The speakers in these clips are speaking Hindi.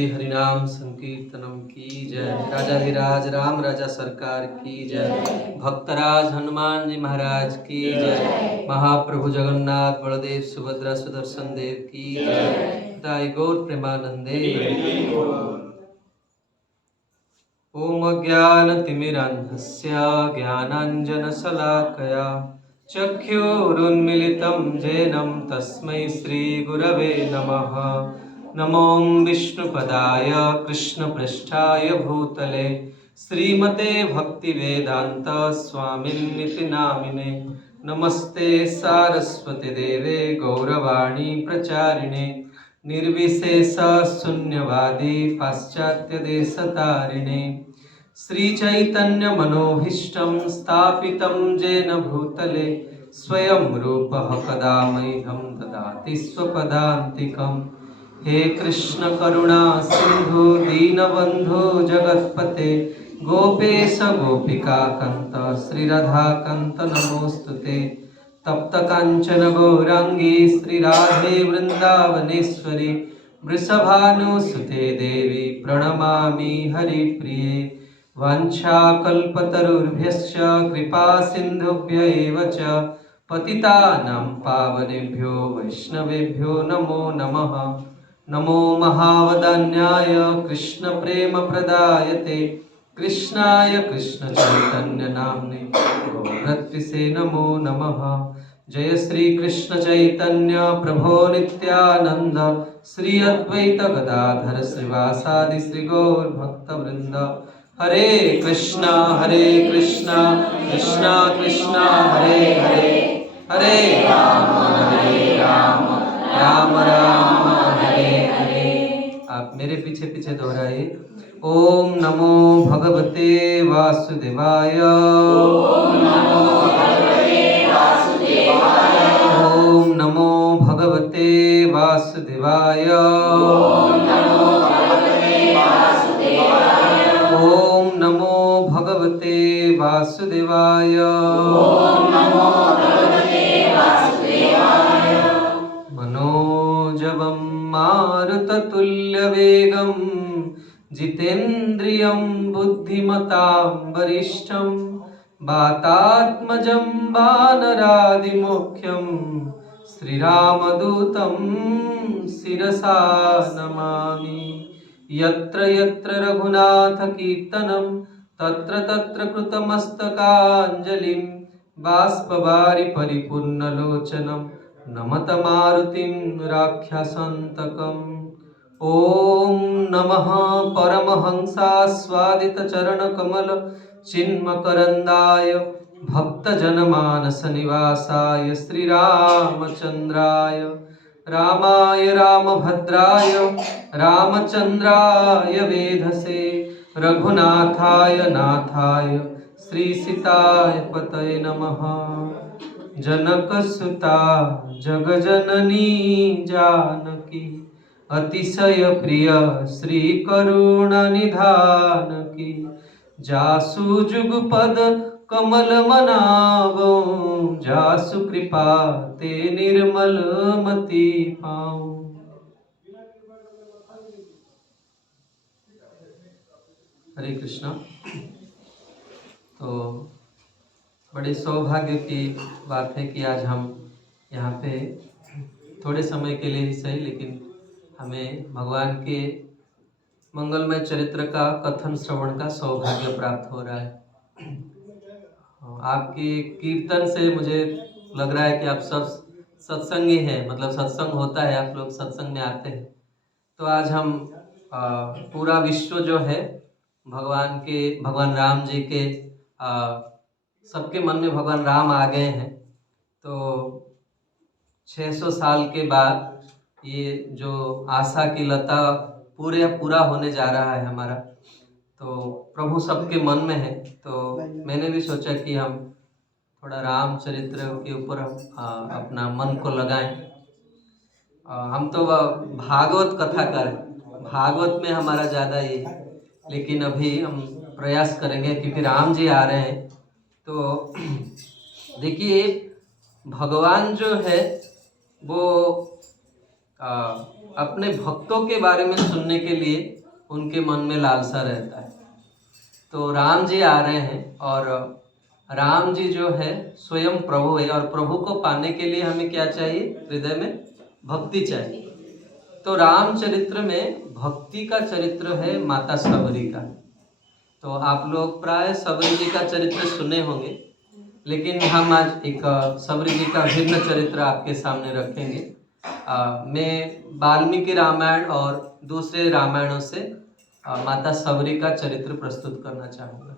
श्री हरिनाम संकीर्तनम की जय। राजाधिराज राम राजा सरकार की जय। भक्तराज हनुमान जी महाराज की जय। महाप्रभु जगन्नाथ बलदेव सुभद्रा सुदर्शन देव की जय। दाई गौर प्रेमानंदे। ओम ज्ञानतिमिरान्धस्य ज्ञानाञ्जनशलाकया चक्षुरुन्मीलितं येन तस्मै श्रीगुरवे नमः। नमो विष्णुपदाय कृष्णपृष्ठाय भूतले श्रीमते भक्तिवेदांत स्वामिन्निति नामिने। नमस्ते सारस्वती देवे गौरवाणी प्रचारिणे निर्विशेष शून्यवादी पाश्चात्य देशतारिणे। श्री चैतन्य मनोभीष्टं स्थापितं येन भूतले स्वयं रूपः कदा मह्यं ददाति स्वपदान्तिकम्। हे कृष्ण करुणा सिंधु दीनबंधु जगत्पते गोपेश गोपिका कांत श्री राधा कांत नमोस्तुते। तप्त कांचन गौरांगी श्री राधे वृंदावनेश्वरी वृषभानुसुते देवी प्रणमामि हरिप्रिये। वाञ्छाकल्पतरुभ्यश्च कृपा सिन्धुभ्य एव च पतितानां पावनेभ्यो वैष्णवेभ्यो नमो नमः। नमो महावदान्याय कृष्णप्रेमप्रदायते कृष्णाय कृष्णचैतन्यनाम्ने गौरत्विषे नमो नमः। जय श्री कृष्ण चैतन्य प्रभो नित्यानंद श्री अद्वैत गदाधर श्रीवासादि श्री गौर भक्तवृंद। हरे कृष्णा कृष्णा कृष्णा हरे हरे हरे राम राम राम हरे हरे। आप मेरे पीछे पीछे दोहराइए। ओम नमो भगवते वासुदेवाय। ओम नमो भगवते वासुदेवाय। ओम नमो भगवते वासुदेवाय। ओम नमो भगवते वासुदेवाय। ओम नमो भगवते वासुदेवाय। ओम नमो भगवते वासुदेवाय। मनोजवं मारुततुल्यवेगं जितेन्द्रियं बुद्धिमतां वरिष्ठं वातात्मजं वानरादिमुख्यं श्रीरामदूतं शिरसा नमामि। यत्र यत्र रघुनाथकीर्तनं तत्र तत्र कृतमस्तकाञ्जलिं बाष्पवारि परिपूर्णलोचनं नमत मारुतिं राक्षसन्तकम्। ओम नमः परमहंसास्वादितचरणकमल चिन्मकरन्दाय भक्तजनमानसनिवासाय श्रीरामचन्द्राय रामाय रामभद्राय रामचन्द्राय वेधसे रघुनाथाय नाथाय श्रीसीताय पतये नमः। जनकसुता जगजननी जानकी अतिशय प्रिय श्री करुणा निधान की। जासु जुगपद कमल मनावो जासु कृपा ते निर्मल मति पाऊं। हरे कृष्णा। तो बड़े सौभाग्य की बात है कि आज हम यहाँ पे थोड़े समय के लिए ही सही लेकिन हमें भगवान के मंगलमय चरित्र का कथन श्रवण का सौभाग्य प्राप्त हो रहा है। आपके कीर्तन से मुझे लग रहा है कि आप सब सत्संगी हैं, मतलब सत्संग होता है, आप लोग सत्संग में आते हैं। तो आज हम पूरा विश्व जो है भगवान राम जी के सबके मन में भगवान राम आ गए हैं। तो 600 साल के बाद ये जो आशा की लता पूरा होने जा रहा है हमारा, तो प्रभु सबके मन में है। तो मैंने भी सोचा कि हम थोड़ा रामचरित्र के ऊपर अपना मन को लगाएं। हम तो भागवत कथा करें, भागवत में हमारा ज़्यादा ये है, लेकिन अभी हम प्रयास करेंगे क्योंकि राम जी आ रहे हैं। तो देखिए भगवान जो है वो अपने भक्तों के बारे में सुनने के लिए उनके मन में लालसा रहता है। तो राम जी आ रहे हैं और राम जी जो है स्वयं प्रभु है, और प्रभु को पाने के लिए हमें क्या चाहिए? हृदय में भक्ति चाहिए। तो रामचरित्र में भक्ति का चरित्र है माता सबरी का। तो आप लोग प्राय सबरी जी का चरित्र सुने होंगे, लेकिन हम आज एक सबरी जी का भिन्न चरित्र आपके सामने रखेंगे। मैं वाल्मीकि रामायण और दूसरे रामायणों से माता सबरी का चरित्र प्रस्तुत करना चाहूँगा।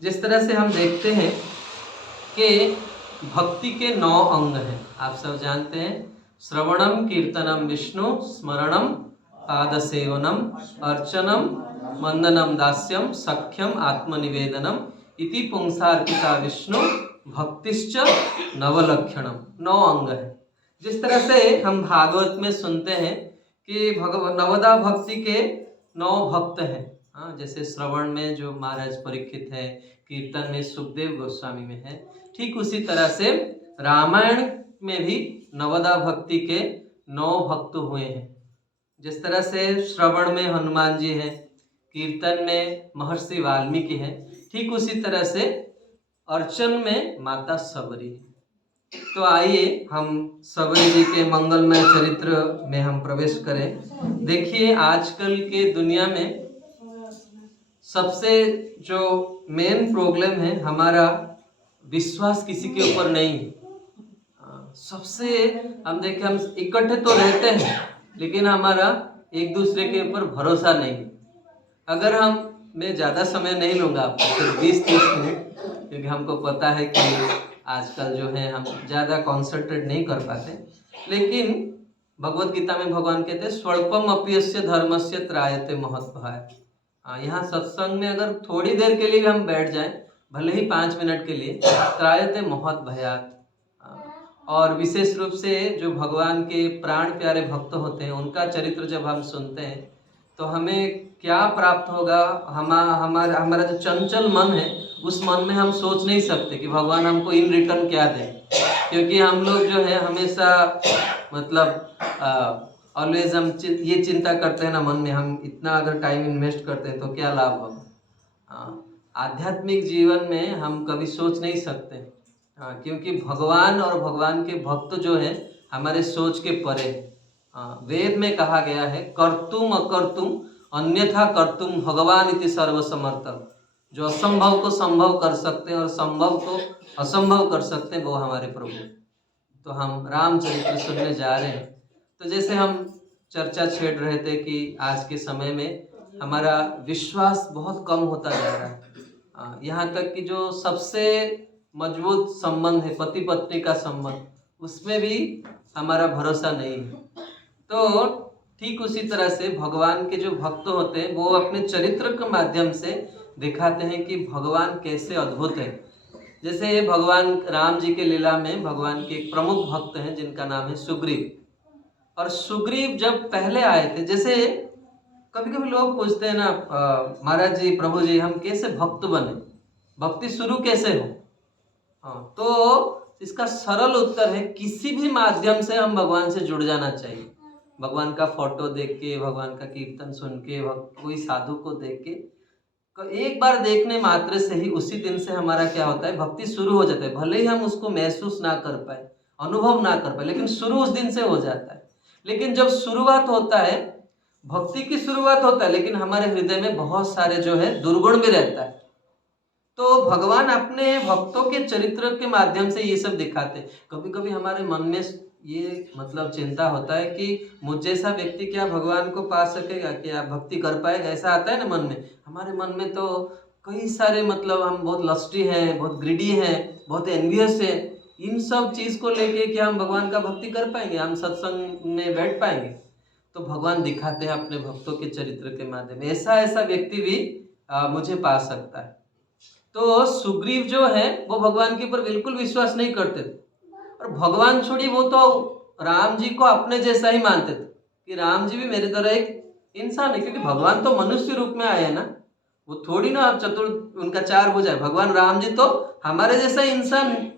जिस तरह से हम देखते हैं कि भक्ति के 9 अंग हैं, आप सब जानते हैं। श्रवणम कीर्तनम विष्णु स्मरणम पाद सेवनम अर्चनम वंदनम दास्यम सख्यम आत्मनिवेदनम इति पुंसार्पिता विष्णु भक्तिश्च नवलक्षणम। 9 अंग है। जिस तरह से हम भागवत में सुनते हैं कि नवदा भक्ति के 9 भक्त हैं। हाँ, जैसे श्रवण में जो महाराज परीक्षित है, कीर्तन में सुखदेव गोस्वामी में है, ठीक उसी तरह से रामायण में भी नवदा भक्ति के 9 भक्त हुए हैं। जिस तरह से श्रवण में हनुमान जी हैं, कीर्तन में महर्षि वाल्मीकि हैं, ठीक उसी तरह से अर्चन में माता सबरी है। तो आइए हम सबरी जी के मंगलमय चरित्र में हम प्रवेश करें। देखिए, आजकल के दुनिया में सबसे जो मेन प्रॉब्लम है, हमारा विश्वास किसी के ऊपर नहीं है। सबसे हम देखें, हम इकट्ठे तो रहते हैं, लेकिन हमारा एक दूसरे के ऊपर भरोसा नहीं है। अगर मैं ज़्यादा समय नहीं लूँगा आपको, सिर्फ 20-30 मिनट, क्योंकि हमको पता है कि आजकल जो है हम ज़्यादा कॉन्सेंट्रेट नहीं कर पाते। लेकिन भगवत गीता में भगवान कहते हैं स्वल्पम अप्यस्य धर्मस्य त्रायते महद्भयात्। यहाँ सत्संग में अगर थोड़ी देर के लिए भी हम बैठ जाएं, भले ही 5 मिनट के लिए, त्रायते महद्भयात्। और विशेष रूप से जो भगवान के प्राण प्यारे भक्त होते हैं, उनका चरित्र जब हम सुनते हैं तो हमें क्या प्राप्त होगा। हमारा जो चंचल मन है, उस मन में हम सोच नहीं सकते कि भगवान हमको इन रिटर्न क्या दें। क्योंकि हम लोग जो है हमेशा मतलब ऑलवेज हम ये चिंता करते हैं ना मन में, हम इतना अगर टाइम इन्वेस्ट करते हैं तो क्या लाभ होगा। आध्यात्मिक जीवन में हम कभी सोच नहीं सकते, क्योंकि भगवान और भगवान के भक्त जो है हमारे सोच के परे। वेद में कहा गया है कर्तुम अकर्तुम अन्यथा कर्तुम भगवान इति सर्वसमर्थम। जो असंभव को संभव कर सकते हैं और संभव को असंभव कर सकते हैं, वो हमारे प्रभु। तो हम रामचरित्र सुनने जा रहे हैं। तो जैसे हम चर्चा छेड़ रहे थे कि आज के समय में हमारा विश्वास बहुत कम होता जा रहा है। यहाँ तक कि जो सबसे मजबूत संबंध है, पति पत्नी का संबंध, उसमें भी हमारा भरोसा नहीं है। तो ठीक उसी तरह से भगवान के जो भक्त होते हैं, वो अपने चरित्र के माध्यम से दिखाते हैं कि भगवान कैसे अद्भुत है। जैसे भगवान राम जी के लीला में भगवान के एक प्रमुख भक्त हैं जिनका नाम है सुग्रीव। और सुग्रीव जब पहले आए थे, जैसे कभी कभी लोग पूछते हैं ना, महाराज जी, प्रभु जी, हम कैसे भक्त बने, भक्ति शुरू कैसे हो। तो इसका सरल उत्तर है, किसी भी माध्यम से हम भगवान से जुड़ जाना चाहिए। भगवान का फोटो देख के, भगवान का कीर्तन सुन के, कोई साधु को देख के, एक बार देखने मात्र से ही उसी दिन से हमारा क्या होता है, भक्ति शुरू हो जाता है। भले ही हम उसको महसूस ना कर पाए, अनुभव ना कर पाए, लेकिन शुरू उस दिन से हो जाता है। लेकिन जब शुरुआत होता है, भक्ति की शुरुआत होता है, लेकिन हमारे हृदय में बहुत सारे जो है दुर्गुण भी रहता है। तो भगवान अपने भक्तों के चरित्र के माध्यम से ये सब दिखाते। कभी कभी हमारे मन में ये मतलब चिंता होता है कि मुझ जैसा व्यक्ति क्या भगवान को पा सकेगा, क्या भक्ति कर पाएगा, ऐसा आता है ना मन में। हमारे मन में तो कई सारे मतलब हम बहुत लस्टी हैं, बहुत ग्रीडी हैं, बहुत एनवियस हैं। इन सब चीज़ को लेके क्या हम भगवान का भक्ति कर पाएंगे, हम सत्संग में बैठ पाएंगे। तो भगवान दिखाते हैं अपने भक्तों के चरित्र के माध्यम। ऐसा व्यक्ति भी मुझे पा सकता है। तो सुग्रीव जो है वो भगवान के ऊपर बिल्कुल विश्वास नहीं करते थे, और भगवान छोड़ी वो तो राम जी को अपने जैसा ही मानते थे कि राम जी भी मेरे तरह एक इंसान है, क्योंकि भगवान तो मनुष्य रूप में आए हैं ना, वो थोड़ी ना उनका 4 भुजा है। भगवान राम जी तो हमारे जैसा इंसान है,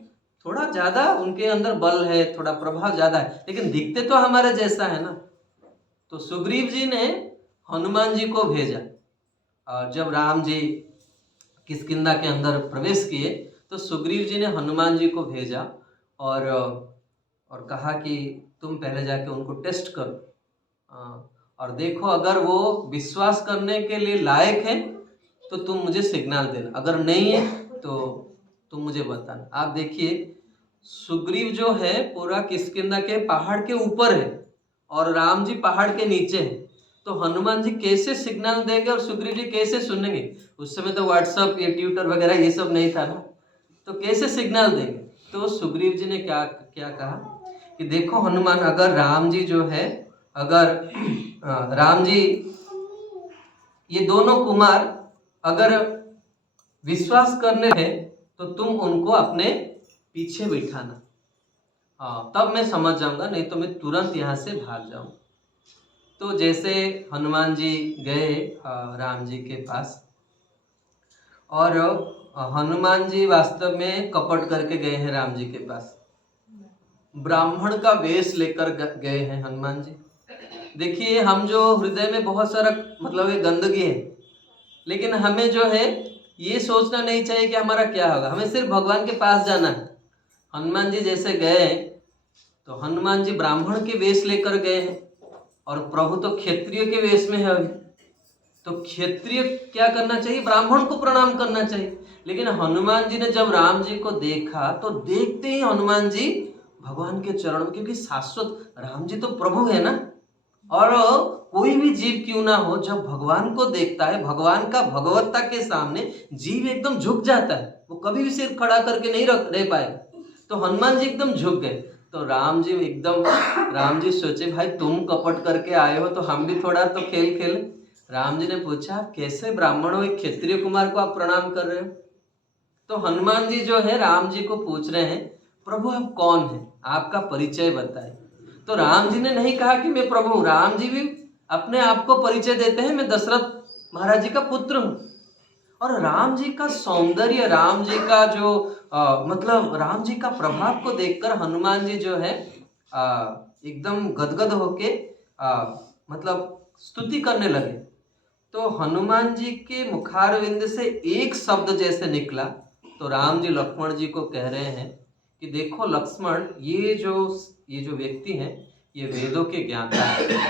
थोड़ा ज्यादा उनके अंदर बल है, थोड़ा प्रभाव ज्यादा है, लेकिन दिखते तो हमारे जैसा है ना। तो सुग्रीव जी ने हनुमान जी को भेजा, और जब राम जी किष्किंधा के अंदर प्रवेश किए तो सुग्रीव जी ने हनुमान जी को भेजा और कहा कि तुम पहले जाके उनको टेस्ट करो और देखो, अगर वो विश्वास करने के लिए लायक है तो तुम मुझे सिग्नल देना, अगर नहीं है तो तुम मुझे बताना। आप देखिए, सुग्रीव जो है पूरा किष्किंधा के पहाड़ के ऊपर है और राम जी पहाड़ के नीचे है, तो हनुमान जी कैसे सिग्नल देंगे और सुग्रीव जी कैसे सुनेंगे? उस समय तो व्हाट्सएप या ट्विटर वगैरह ये सब नहीं था ना, तो कैसे सिग्नल देंगे? तो सुग्रीव जी ने क्या क्या कहा कि देखो हनुमान, अगर राम जी जो है, अगर राम जी ये दोनों कुमार अगर विश्वास करने हैं तो तुम उनको अपने पीछे बिठाना, तब मैं समझ जाऊंगा, नहीं तो मैं तुरंत यहाँ से भाग जाऊं। तो जैसे हनुमान जी गए राम जी के पास, और हनुमान जी वास्तव में कपट करके गए हैं राम जी के पास, ब्राह्मण का वेश लेकर गए हैं हनुमान जी। देखिए, हम जो हृदय में बहुत सारा मतलब ये गंदगी है, लेकिन हमें जो है ये सोचना नहीं चाहिए कि हमारा क्या होगा, हमें सिर्फ भगवान के पास जाना है। हनुमान जी जैसे गए तो हनुमान जी ब्राह्मण के वेश लेकर गए हैं और प्रभु तो क्षत्रिय के वेश में है अभी, तो क्षत्रिय क्या करना चाहिए? ब्राह्मण को प्रणाम करना चाहिए। लेकिन हनुमान जी ने जब राम जी को देखा तो देखते ही हनुमान जी भगवान के चरण में, क्योंकि शाश्वत राम जी तो प्रभु है ना, और कोई भी जीव क्यों ना हो, जब भगवान को देखता है, भगवान का भगवत्ता के सामने जीव एकदम झुक जाता है, वो कभी भी सिर खड़ा करके नहीं रह पाएगा। तो हनुमान जी एकदम झुक गए। तो राम जी सोचे, भाई तुम कपट करके आए हो तो हम भी थोड़ा तो खेल खेले। राम जी ने पूछा, कैसे ब्राह्मण हो, एक क्षत्रिय कुमार को आप प्रणाम कर रहे हो? तो हनुमान जी जो है राम जी को पूछ रहे हैं, प्रभु आप कौन हैं, आपका परिचय बताए। तो राम जी ने नहीं कहा कि मैं प्रभु हूं, राम जी भी अपने आप को परिचय देते हैं, मैं दशरथ महाराज जी का पुत्र हूं। और राम जी का सौंदर्य, राम जी का जो मतलब राम जी का प्रभाव को देखकर हनुमान जी जो है एकदम गदगद होके मतलब स्तुति करने लगे। तो हनुमान जी के मुखारविंद से एक शब्द जैसे निकला, तो राम जी लक्ष्मण जी को कह रहे हैं कि देखो लक्ष्मण, ये जो व्यक्ति हैं ये वेदों के ज्ञाता है।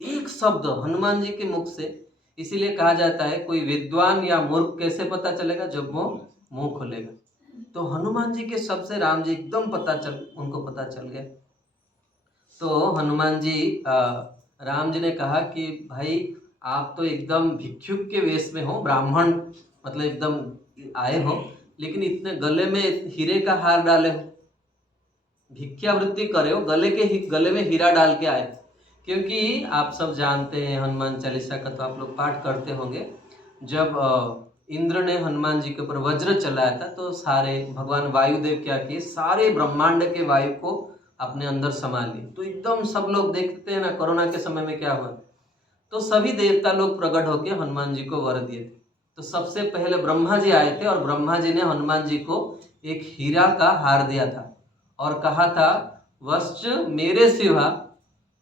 एक शब्द हनुमान जी के मुख से, इसीलिए कहा जाता है कोई विद्वान या मूर्ख कैसे पता चलेगा? जब वो मुंह खोलेगा। तो हनुमान जी के शब्द से राम जी एकदम उनको पता चल गया। तो हनुमान जी राम जी ने कहा कि भाई आप तो एकदम भिक्षुक के वेश में हो, ब्राह्मण मतलब एकदम आए हो, लेकिन इतने गले में हीरे का हार डाले हो, भिक्षावृत्ति करे हो, गले में हीरा डाल के आए। क्योंकि आप सब जानते हैं हनुमान चालीसा का तो आप लोग पाठ करते होंगे, जब इंद्र ने हनुमान जी के ऊपर वज्र चलाया था तो सारे भगवान वायुदेव क्या किए, सारे ब्रह्मांड के वायु को अपने अंदर समा लिए। तो एकदम सब लोग देखते हैं ना, कोरोना के समय में क्या हुआ, तो सभी देवता लोग प्रकट होकर हनुमान जी को वर दिए थे। तो सबसे पहले ब्रह्मा जी आए थे और ब्रह्मा जी ने हनुमान जी को एक हीरा का हार दिया था और कहा था, वत्स मेरे सिवा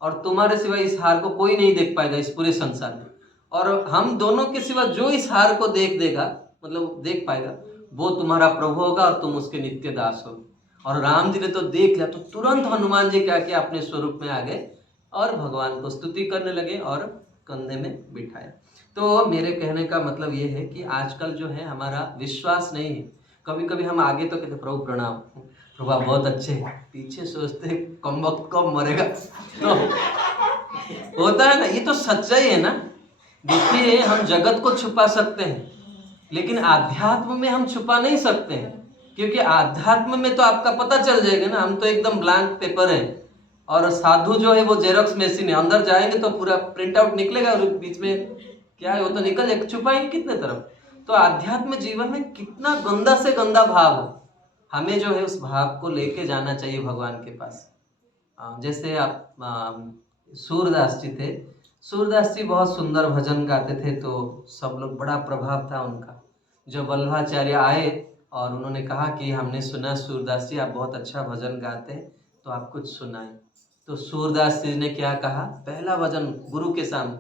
और तुम्हारे सिवा इस हार को कोई नहीं देख पाएगा इस पूरे संसार में, और हम दोनों के सिवा जो इस हार को देख देख पाएगा वो तुम्हारा प्रभु होगा और तुम उसके नित्य दास हो। और राम जी ने तो देख लिया, तो तुरंत हनुमान जी क्या किया, अपने स्वरूप में आ गए और भगवान को स्तुति करने लगे और कंधे में बिठाया। तो मेरे कहने का मतलब ये है कि आजकल जो है हमारा विश्वास नहीं है। कभी कभी हम आगे तो कहते प्रभु प्रणाम, प्रभु आप बहुत अच्छे हैं, पीछे सोचते कम वक्त कब मरेगा। तो होता है ना, ये तो सच्चाई है ना। देखिए, हम जगत को छुपा सकते हैं लेकिन आध्यात्म में हम छुपा नहीं सकते हैं, क्योंकि आध्यात्म में तो आपका पता चल जाएगा ना। हम तो एकदम ब्लैंक पेपर है और साधु जो है वो जेरोक्स मशीन है, अंदर जाएंगे तो पूरा प्रिंट आउट निकलेगा और बीच में क्या है वो तो निकल जाएगा, छुपाएंगे कितने तरफ। तो आध्यात्म जीवन में कितना गंदा से गंदा भाव हो, हमें जो है उस भाव को लेके जाना चाहिए भगवान के पास। जैसे आप सूरदास जी थे, सूरदास जी बहुत सुंदर भजन गाते थे, तो सब लोग बड़ा प्रभाव था उनका। जब वल्लभाचार्य आए और उन्होंने कहा कि हमने सुना सूरदास जी आप बहुत अच्छा भजन गाते हैं, तो आप कुछ सुनाएं। तो सूरदास जी ने क्या कहा, पहला भजन गुरु के सामने,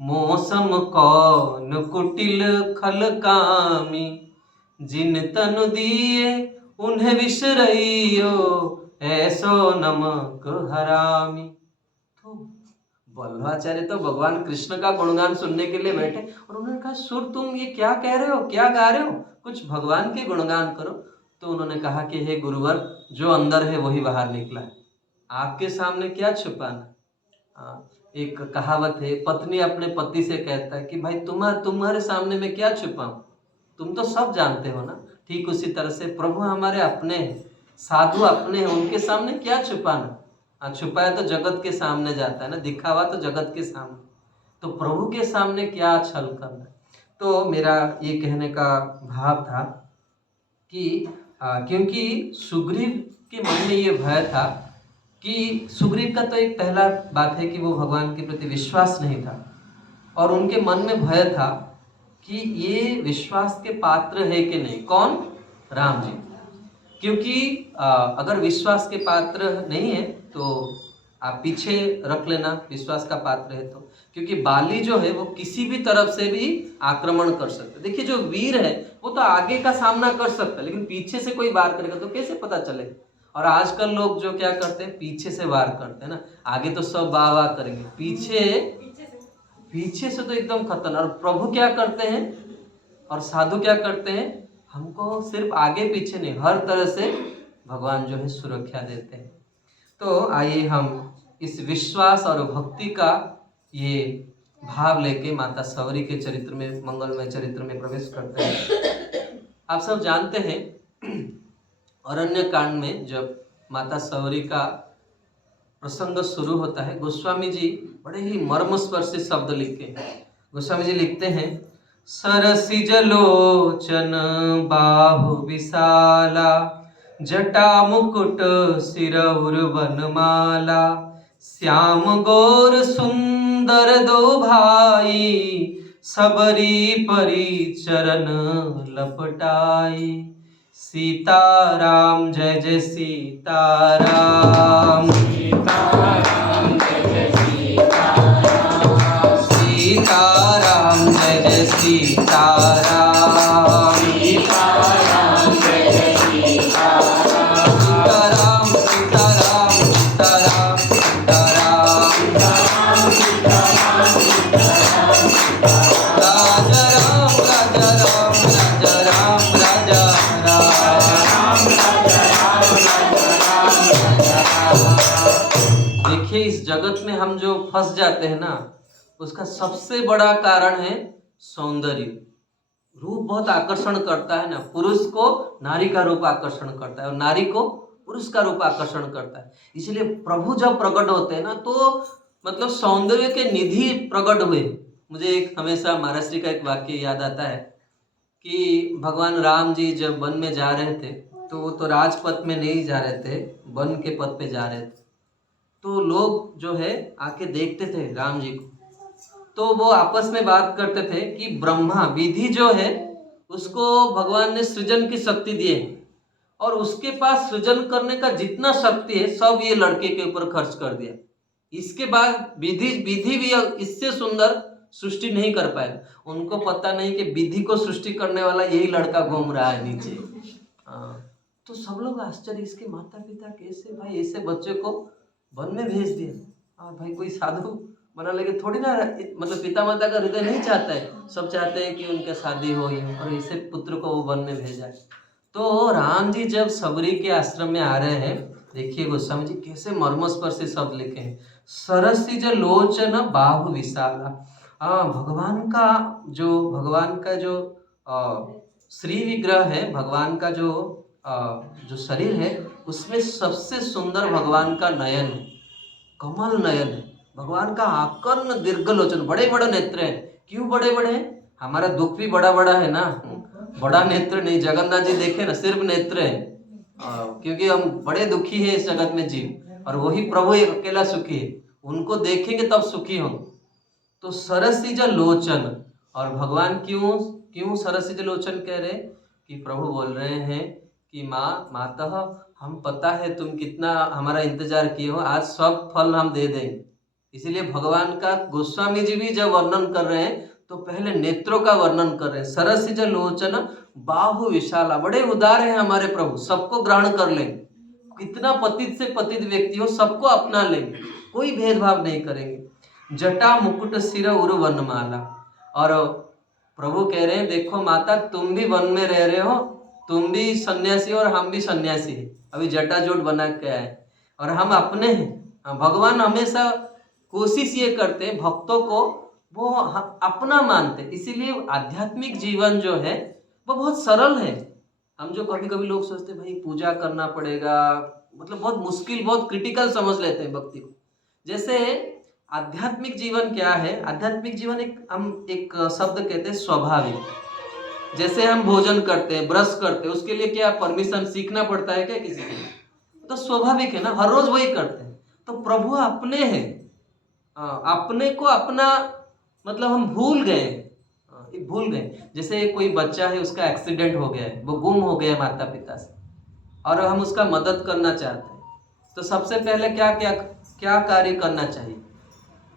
मौसम कौन कुटिल खल कामी, जिन तनु दिए उन्हें विसरइयो, ऐसो नमक हरामी। तो वल्लभाचार्य तो भगवान कृष्ण का गुणगान सुनने के लिए बैठे और उन्होंने कहा, सुर तुम ये क्या कह रहे हो, क्या गा रहे हो, कुछ भगवान के गुणगान करो। तो उन्होंने कहा कि हे गुरुवर, जो अंदर है वही बाहर निकला है, आपके सामने क्या छुपाना। एक कहावत है, पत्नी अपने पति से कहता है कि भाई तुम्हारे सामने मैं क्या छुपाऊं, तुम तो सब जानते हो ना। ठीक उसी तरह से प्रभु हमारे अपने हैं, साधु अपने हैं, उनके सामने क्या छुपाना। छुपाया तो जगत के सामने जाता है ना, दिखावा तो जगत के सामने, तो प्रभु के सामने क्या छल करना। तो मेरा ये कहने का भाव था कि क्योंकि सुग्रीव के मन में ये भय था कि सुग्रीव का तो एक पहला बात है कि वो भगवान के प्रति विश्वास नहीं था, और उनके मन में भय था कि ये विश्वास के पात्र है कि नहीं, कौन, राम जी। क्योंकि अगर विश्वास के पात्र नहीं है तो आप पीछे रख लेना, विश्वास का पात्र है तो, क्योंकि बाली जो है वो किसी भी तरफ से भी आक्रमण कर सकता है। देखिए जो वीर है वो तो आगे का सामना कर सकता है, लेकिन पीछे से कोई वार करेगा तो कैसे पता चले। और आजकल लोग जो क्या करते हैं, पीछे से वार करते हैं ना, आगे तो सब वाह वाह करेंगे, पीछे से तो एकदम खतरनाक। और प्रभु क्या करते हैं और साधु क्या करते हैं, हमको सिर्फ आगे पीछे नहीं, हर तरह से भगवान जो है सुरक्षा देते हैं। तो आइए हम इस विश्वास और भक्ति का ये भाव लेके माता सवरी के चरित्र में, मंगलमय चरित्र में प्रवेश करते हैं। आप सब जानते हैं अरण्य कांड में जब माता सवरी का प्रसंग शुरू होता है, गोस्वामी जी बड़े ही मर्मस्पर्शी शब्द लिखते हैं। गोस्वामी जी लिखते हैं, सरसिज लोचन बाहु विशाला, जटा मुकुट सिर वनमाला, श्याम गौर सुंदर दो भाई, सबरी परी चरण लपटाई। सीताराम जय जय सीताराम, सीताराम जय जय सीताराम, सीताराम जय जय सीताराम, सीताराम जय जय सीताराम, सीताराम सीताराम सीताराम सीताराम, राजा राम राजा राम राजा राम राजा राम। देखिए इस जगत में हम जो फंस जाते हैं ना, उसका सबसे बड़ा कारण है सौंदर्य। रूप बहुत आकर्षण करता है ना, पुरुष को नारी का रूप आकर्षण करता है और नारी को पुरुष का रूप आकर्षण करता है। इसलिए प्रभु जब प्रकट होते हैं ना, तो मतलब सौंदर्य के निधि प्रकट हुए। मुझे एक हमेशा महाराष्ट्री का एक वाक्य याद आता है कि भगवान राम जी जब वन में जा रहे थे, तो वो तो राजपथ में नहीं जा रहे थे, वन के पथ पे जा रहे थे। तो लोग जो है आके देखते थे राम जी को, तो वो आपस में बात करते थे कि ब्रह्मा विधि जो है उसको भगवान ने सृजन की शक्ति दी है, और उसके पास सृजन करने का जितना शक्ति है सब ये लड़के के ऊपर खर्च कर दिया। इसके बाद विधि भी इससे सुंदर सृष्टि नहीं कर पाए। उनको पता नहीं कि विधि को सृष्टि करने वाला यही लड़का घूम रहा है नीचे। तो सब लोग आश्चर्य, इसके माता पिता कैसे भाई ऐसे बच्चे को वन में भेज दिया। भाई कोई साधु बना लेके थोड़ी ना, मतलब पिता माता का हृदय नहीं चाहता है, सब चाहते हैं कि उनका शादी हो, और ऐसे पुत्र को वो वन में भेजा है। तो राम जी जब सबरी के आश्रम में आ रहे हैं, देखिए गोस्वामी जी कैसे मर्मस्पर्शी शब्द लिखे हैं, सरसिज लोचन बाहु विशाला। भगवान का जो श्री विग्रह है, भगवान का जो शरीर है, उसमें सबसे सुंदर भगवान का नयन, कमल नयन है। भगवान का आकर्ण दीर्घ लोचन, बड़े बड़े नेत्र हैं। क्यों बड़े बड़े हैं? हमारा दुख भी बड़ा बड़ा है ना, बड़ा नेत्र नहीं। जगन्नाथ जी देखे ना, सिर्फ नेत्र है, क्योंकि हम बड़े दुखी हैं इस जगत में जीव, और वही प्रभु एक अकेला सुखी है, उनको देखेंगे तब सुखी होंगे। तो सरसिज लोचन, और भगवान क्यों सरसिज लोचन कह रहे हैं कि प्रभु बोल रहे हैं कि मातः हम पता है तुम कितना हमारा इंतजार किए हो, आज सब फल हम दे देंगे। इसीलिए भगवान का गोस्वामी जी भी जब वर्णन कर रहे हैं तो पहले नेत्रों का वर्णन कर रहे हैं। सरसिज लोचन बाहु विशाला, बड़े उदार है हमारे प्रभु, सबको ग्रहण कर लेंगे। कितना पतित से पतित व्यक्ति हो सबको अपना लेंगे, कोई भेदभाव नहीं करेंगे। जटा मुकुट सिर उर वनमाला, और प्रभु कह रहे हैं देखो माता तुम भी वन में रह रहे हो, तुम भी सन्यासी और हम भी सन्यासी हैं, अभी जटाजूट बना के आए और हम अपने हैं। भगवान हमेशा कोशिश ये करते हैं भक्तों को वो अपना मानते, इसीलिए आध्यात्मिक जीवन जो है वो बहुत सरल है। हम जो कभी कभी लोग सोचते हैं भाई पूजा करना पड़ेगा, मतलब बहुत मुश्किल, बहुत क्रिटिकल समझ लेते हैं भक्ति को। जैसे आध्यात्मिक जीवन क्या है, आध्यात्मिक जीवन हम एक शब्द कहते हैं स्वाभाविक। जैसे हम भोजन करते हैं, ब्रश करते हैं, उसके लिए क्या परमिशन सीखना पड़ता है क्या किसी से? तो स्वाभाविक है ना, हर रोज वही करते हैं। तो प्रभु अपने हैं, अपने को अपना मतलब हम भूल गए। जैसे कोई बच्चा है, उसका एक्सीडेंट हो गया है, वो गुम हो गया माता पिता से और हम उसका मदद करना चाहते हैं, तो सबसे पहले क्या क्या क्या कार्य करना चाहिए?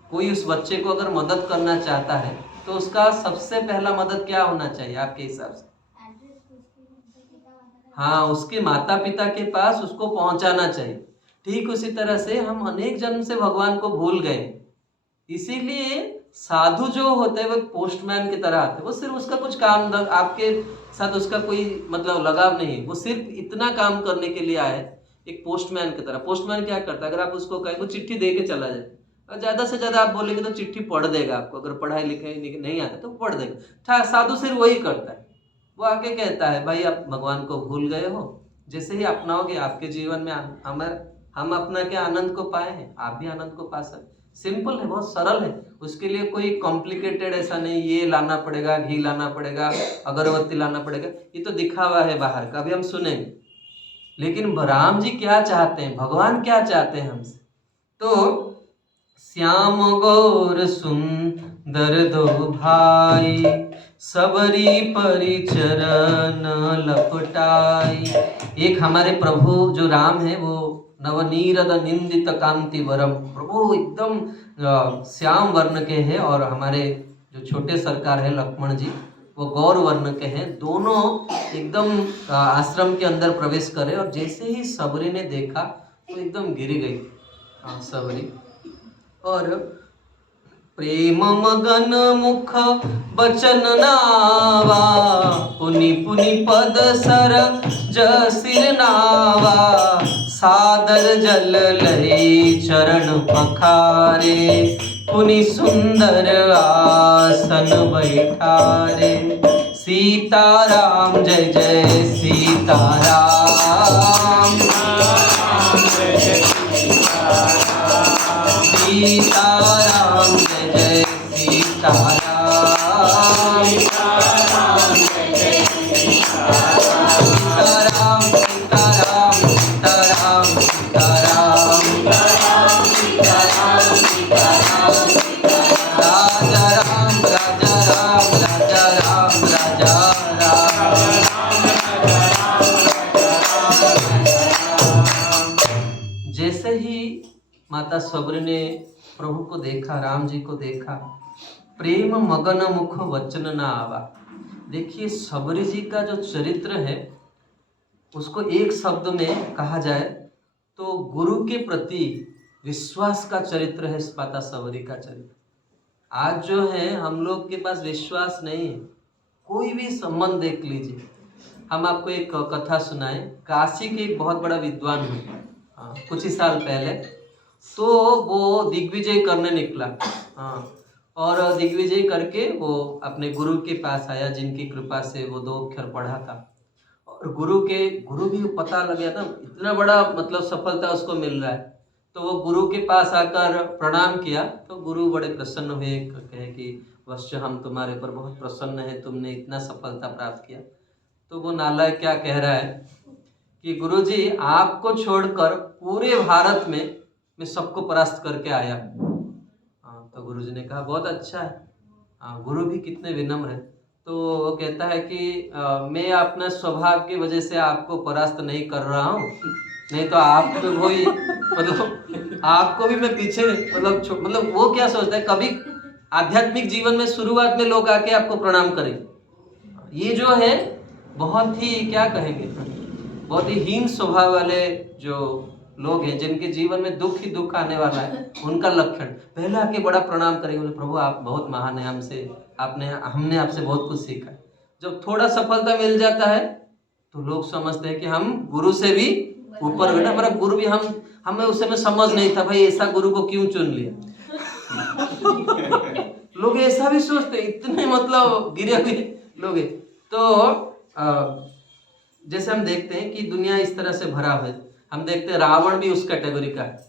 कोई उस बच्चे को अगर मदद करना चाहता है तो उसका सबसे पहला मदद क्या होना चाहिए आपके हिसाब से? हाँ, उसके माता पिता के पास उसको पहुंचाना चाहिए। ठीक उसी तरह से हम अनेक जन्म से भगवान को भूल गए, इसीलिए साधु जो होते हैं वो पोस्टमैन की तरह आते हैं। वो सिर्फ उसका कुछ काम, आपके साथ उसका कोई मतलब लगाव नहीं है, वो सिर्फ इतना काम करने के लिए आए, एक पोस्टमैन की तरह। पोस्टमैन क्या करता है, अगर आप उसको कहें वो चिट्ठी दे के चला जाए, और ज़्यादा से ज़्यादा आप बोलेंगे तो चिट्ठी पढ़ देगा आपको, अगर पढ़ाई लिखाई नहीं आता तो पढ़ देगा। साधु सिर्फ वही करता है, वो आके कहता है भाई आप भगवान को भूल गए हो, जैसे ही अपनाओगे आपके जीवन में हम अपना क्या आनंद को पाए हैं, आप भी आनंद को पा सकते। सिंपल है, बहुत सरल है, उसके लिए कोई कॉम्प्लिकेटेड ऐसा नहीं ये लाना पड़ेगा, घी लाना पड़ेगा, अगरबत्ती लाना पड़ेगा, ये तो दिखावा है बाहर का, अभी हम सुनेंगे। लेकिन राम जी क्या चाहते हैं, भगवान क्या चाहते हैं हमसे? तो श्याम गौर सुंदर दो भाई, सबरी परिचरण लपटाई। एक हमारे प्रभु जो राम है वो नवनीरद निंदित कांति वरम, प्रभु एकदम श्याम वर्ण के हैं, और हमारे जो छोटे सरकार है लक्ष्मण जी वो गौर वर्ण के हैं। दोनों एकदम आश्रम के अंदर प्रवेश करे, और जैसे ही सबरी ने देखा तो एकदम गिर गई सबरी, और प्रेम मगन मुख बचन नावा, पुनि पुनि पद सर जसिर नावा, सादर जल लई चरण पखारे, पुनि सुंदर आसन बैठारे। सीताराम जय जय सीताराम, सीताराम जय जय सीताराम, सीताराम जय जय सीताराम, सीताराम सीताराम सीताराम सीताराम, सीताराम सीताराम सीताराम, राजा राम राजा राम राजा राम राजा राम। जैसे ही माता सबरी ने प्रभु को देखा, राम जी को देखा, प्रेम मगन मुख वचन न आवा। देखिए सबरी जी का जो चरित्र है उसको एक शब्द में कहा जाए तो गुरु के प्रति विश्वास का चरित्र है माता सबरी का चरित्र। आज जो है हम लोग के पास विश्वास नहीं है, कोई भी संबंध देख लीजिए। हम आपको एक कथा सुनाएं, काशी के एक बहुत बड़ा विद्वान है, कुछ ही साल पहले, तो वो दिग्विजय करने निकला, और दिग्विजय करके वो अपने गुरु के पास आया, जिनकी कृपा से वो 2 अक्षर पढ़ा था, और गुरु भी पता लग गया था, इतना बड़ा मतलब सफलता उसको मिल रहा है। तो वो गुरु के पास आकर प्रणाम किया, तो गुरु बड़े प्रसन्न हुए, कहे कि वत्स्य हम तुम्हारे ऊपर बहुत प्रसन्न है, तुमने इतना सफलता प्राप्त किया। तो वो नालायक क्या कह रहा है कि गुरुजी आपको छोड़कर पूरे भारत में मैं सबको परास्त करके आया। तो गुरुजी ने कहा बहुत अच्छा है। गुरु भी कितने विनम्र है। तो वो कहता है कि मैं अपना स्वभाव की वजह से आपको परास्त नहीं कर रहा हूँ, नहीं तो आप तो वही मतलब आपको भी मैं पीछे मतलब वो क्या सोचता है, कभी आध्यात्मिक जीवन में शुरुआत में लोग आके आपको प्रणाम करें, ये जो है बहुत ही क्या कहेंगे, बहुत ही हीन स्वभाव वाले जो लोग हैं, जिनके जीवन में दुख ही दुख आने वाला है, उनका लक्षण। पहले आके बड़ा प्रणाम करेंगे, बोले प्रभु आप बहुत महान है, हमने आपसे बहुत कुछ सीखा है। जब थोड़ा सफलता मिल जाता है तो लोग समझते हैं कि हम गुरु से भी ऊपर हो, हमारा गुरु भी हमें उस समय समझ नहीं था, भाई ऐसा गुरु को क्यों चुन लिया। लोग ऐसा भी सोचते, इतने मतलब गिरे हुए लोग हैं। तो जैसे हम देखते हैं कि दुनिया इस तरह से भरा है, हम देखते हैं रावण भी उस कैटेगरी का है।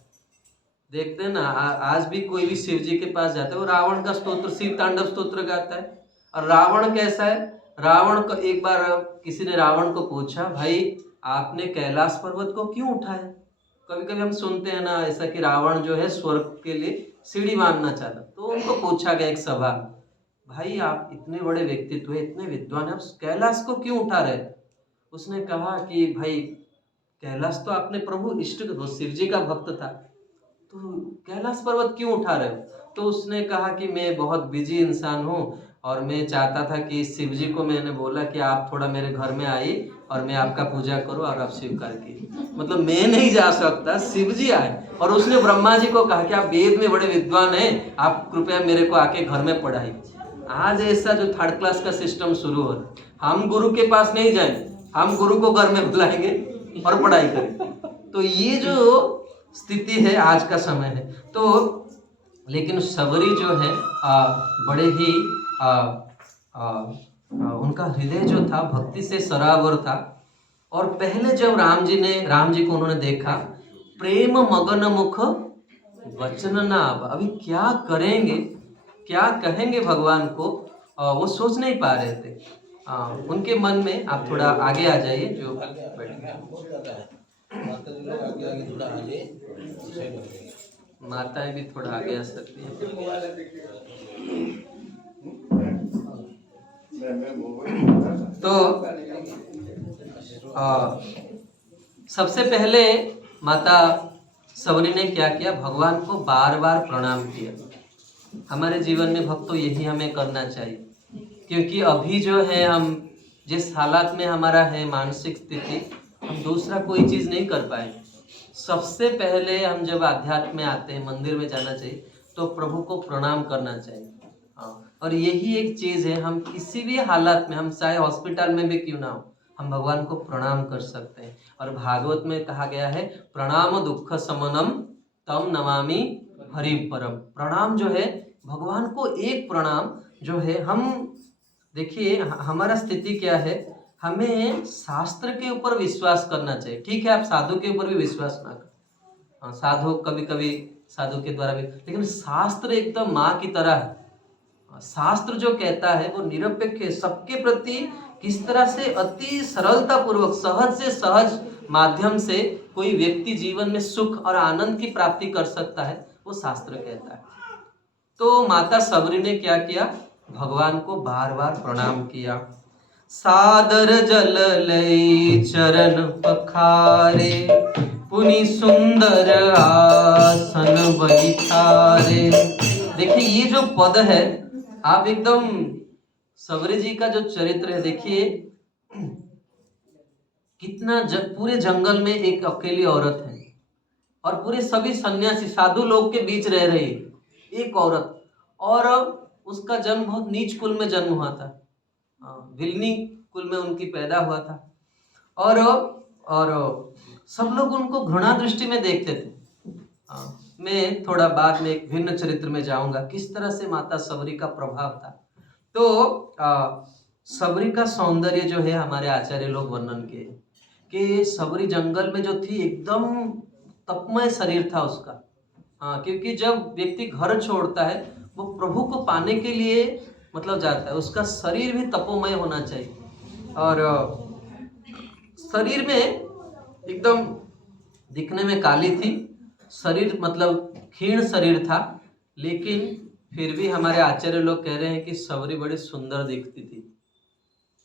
देखते हैं ना, आज भी कोई भी शिव जी के पास जाता है, वो रावण का स्तोत्र, शिव तांडव स्तोत्र गाता है। और रावण कैसा है, रावण को एक बार किसी ने रावण को पूछा, भाई आपने कैलाश पर्वत को क्यों उठाया। कभी कभी हम सुनते हैं ना ऐसा कि रावण जो है स्वर्ग के लिए सीढ़ी बांधना चाहता, तो उनको पूछा गया एक सभा, भाई आप इतने बड़े व्यक्तित्व है, इतने विद्वान है, आप कैलाश को क्यों उठा रहे। उसने कहा कि भाई कैलाश तो आपने प्रभु इष्ट शिव जी का भक्त था, तो कैलाश पर्वत क्यों उठा रहे हो। तो उसने कहा कि मैं बहुत बिजी इंसान हूँ और मैं चाहता था कि शिव जी को मैंने बोला कि आप थोड़ा मेरे घर में आइए और मैं आपका पूजा करूँ और आप स्वीकार कीजिए। मतलब मैं नहीं जा सकता, शिव जी आए। और उसने ब्रह्मा जी को कहा कि आप वेद में बड़े विद्वान हैं, आप कृपया मेरे को आके घर में पढ़ाइए। आज ऐसा जो थर्ड क्लास का सिस्टम शुरू हो रहा है, हम गुरु के पास नहीं जाएंगे, हम गुरु को घर में बुलाएंगे और पढ़ाई करेंगे। तो ये जो स्थिति है आज का समय है। तो लेकिन सबरी जो है बड़े ही उनका हृदय जो था भक्ति से सरावर था। और पहले जब राम जी को उन्होंने देखा, प्रेम मगन मुख वचन ना, अभी क्या करेंगे, क्या कहेंगे भगवान को, वो सोच नहीं पा रहे थे। उनके मन में, आप थोड़ा आगे आ जाइए, जो माताएं भी थोड़ा आगे आ सकती हैं। तो सबसे पहले माता सबरी ने क्या किया, भगवान को बार बार प्रणाम किया। हमारे जीवन में भक्तों यही हमें करना चाहिए, क्योंकि अभी जो है हम जिस हालात में हमारा है मानसिक स्थिति, हम दूसरा कोई चीज़ नहीं कर पाएंगे। सबसे पहले हम जब आध्यात्म में आते हैं, मंदिर में जाना चाहिए, तो प्रभु को प्रणाम करना चाहिए। हाँ, और यही एक चीज़ है, हम किसी भी हालात में, हम चाहे हॉस्पिटल में भी क्यों ना हो, हम भगवान को प्रणाम कर सकते हैं। और भागवत में कहा गया है, प्रणाम दुख समनम तम नमामि हरिम परम। प्रणाम जो है भगवान को, एक प्रणाम जो है, हम देखिए हमारा स्थिति क्या है, हमें शास्त्र के ऊपर विश्वास करना चाहिए। ठीक है, आप साधु के ऊपर भी विश्वास ना करें, साधु कभी कभी साधु के द्वारा भी, लेकिन शास्त्र एकदम माँ की तरह है। शास्त्र जो कहता है वो निरपेक्ष है, सबके प्रति किस तरह से अति सरलता पूर्वक, सहज से सहज माध्यम से कोई व्यक्ति जीवन में सुख और आनंद की प्राप्ति कर सकता है, वो शास्त्र कहता है। तो माता सबरी ने क्या किया, भगवान को बार बार प्रणाम किया। सादर जल लई चरण पखारे, पुनि सुंदर आसन बैठारे। देखिए ये जो पद है, आप एकदम सबरी जी का जो चरित्र है देखिए, कितना पूरे जंगल में एक अकेली औरत है और पूरे सभी सन्यासी साधु लोग के बीच रह रही है एक औरत, और उसका जन्म बहुत नीच कुल में जन्म हुआ था, विलनी कुल में उनकी पैदा हुआ था। और सब लोग उनको घृणा दृष्टि में देखते थे। मैं थोड़ा बाद में एक भिन्न चरित्र में जाऊंगा, किस तरह से माता सबरी का प्रभाव था। तो सबरी का सौंदर्य जो है हमारे आचार्य लोग वर्णन किए कि सबरी जंगल में जो थी, एकदम तपमय शरीर था उसका। क्योंकि जब व्यक्ति घर छोड़ता है, वो प्रभु को पाने के लिए मतलब जाता है, उसका शरीर भी तपोमय होना चाहिए। और शरीर में एकदम दिखने में काली थी, शरीर मतलब क्षीण शरीर था, लेकिन फिर भी हमारे आचार्य लोग कह रहे हैं कि सबरी बड़ी सुंदर दिखती थी।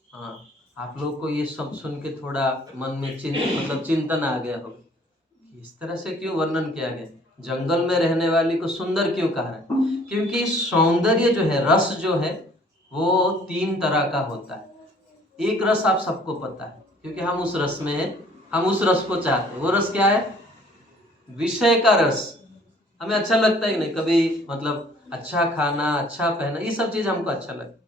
हाँ, आप लोग को ये सब सुन के थोड़ा मन में चिंतन आ गया हो। इस तरह से क्यों वर्णन किया गया? जंगल में रहने वाली को सुंदर क्यों कहा है? क्योंकि सौंदर्य जो है, रस जो है, वो 3 तरह का होता है। एक रस आप सबको पता है, क्योंकि हम उस रस में हैं, हम उस रस को चाहते हैं। वो रस क्या है? विषय का रस। हमें अच्छा लगता है कि नहीं? कभी मतलब अच्छा खाना, अच्छा पहना, ये सब चीज हमको अच्छा लगता है।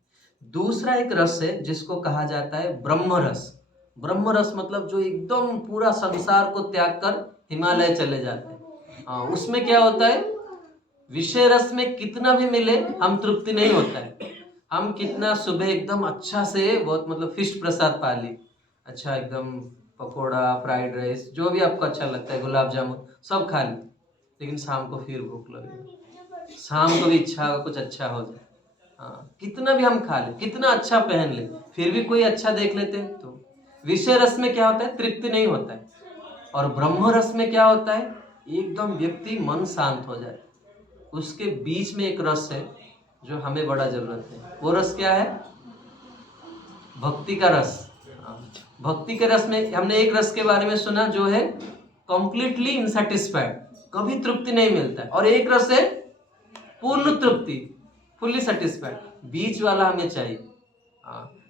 दूसरा एक रस है जिसको कहा जाता है ब्रह्म रस। ब्रह्म रस मतलब जो एकदम पूरा संसार को त्याग कर हिमालय चले जाते हैं। हाँ, उसमें क्या होता है? विषय रस में कितना भी मिले हम तृप्ति नहीं होता है। हम कितना सुबह एकदम अच्छा से बहुत मतलब फिश प्रसाद पा ली, अच्छा एकदम पकोड़ा, फ्राइड राइस, जो भी आपको अच्छा लगता है, गुलाब जामुन सब खा ली, लेकिन शाम को फिर भूख लगे, शाम को भी इच्छा हो कुछ अच्छा हो जाए। हाँ, कितना भी हम खा ले, कितना अच्छा पहन ले, फिर भी कोई अच्छा देख लेते हैं। तो विषय रस में क्या होता है? तृप्ति नहीं होता है। और ब्रह्म रस में क्या होता है? एकदम व्यक्ति मन शांत हो जाए। उसके बीच में एक रस है जो हमें बड़ा जरूरत है। वो रस क्या है? भक्ति का रस। भक्ति के रस में हमने एक रस के बारे में सुना जो है कंप्लीटली इनसेटिस्फाइड, कभी तृप्ति नहीं मिलता है। और एक रस है पूर्ण तृप्ति, फुल्ली सेटिस्फाइड। बीच वाला हमें चाहिए,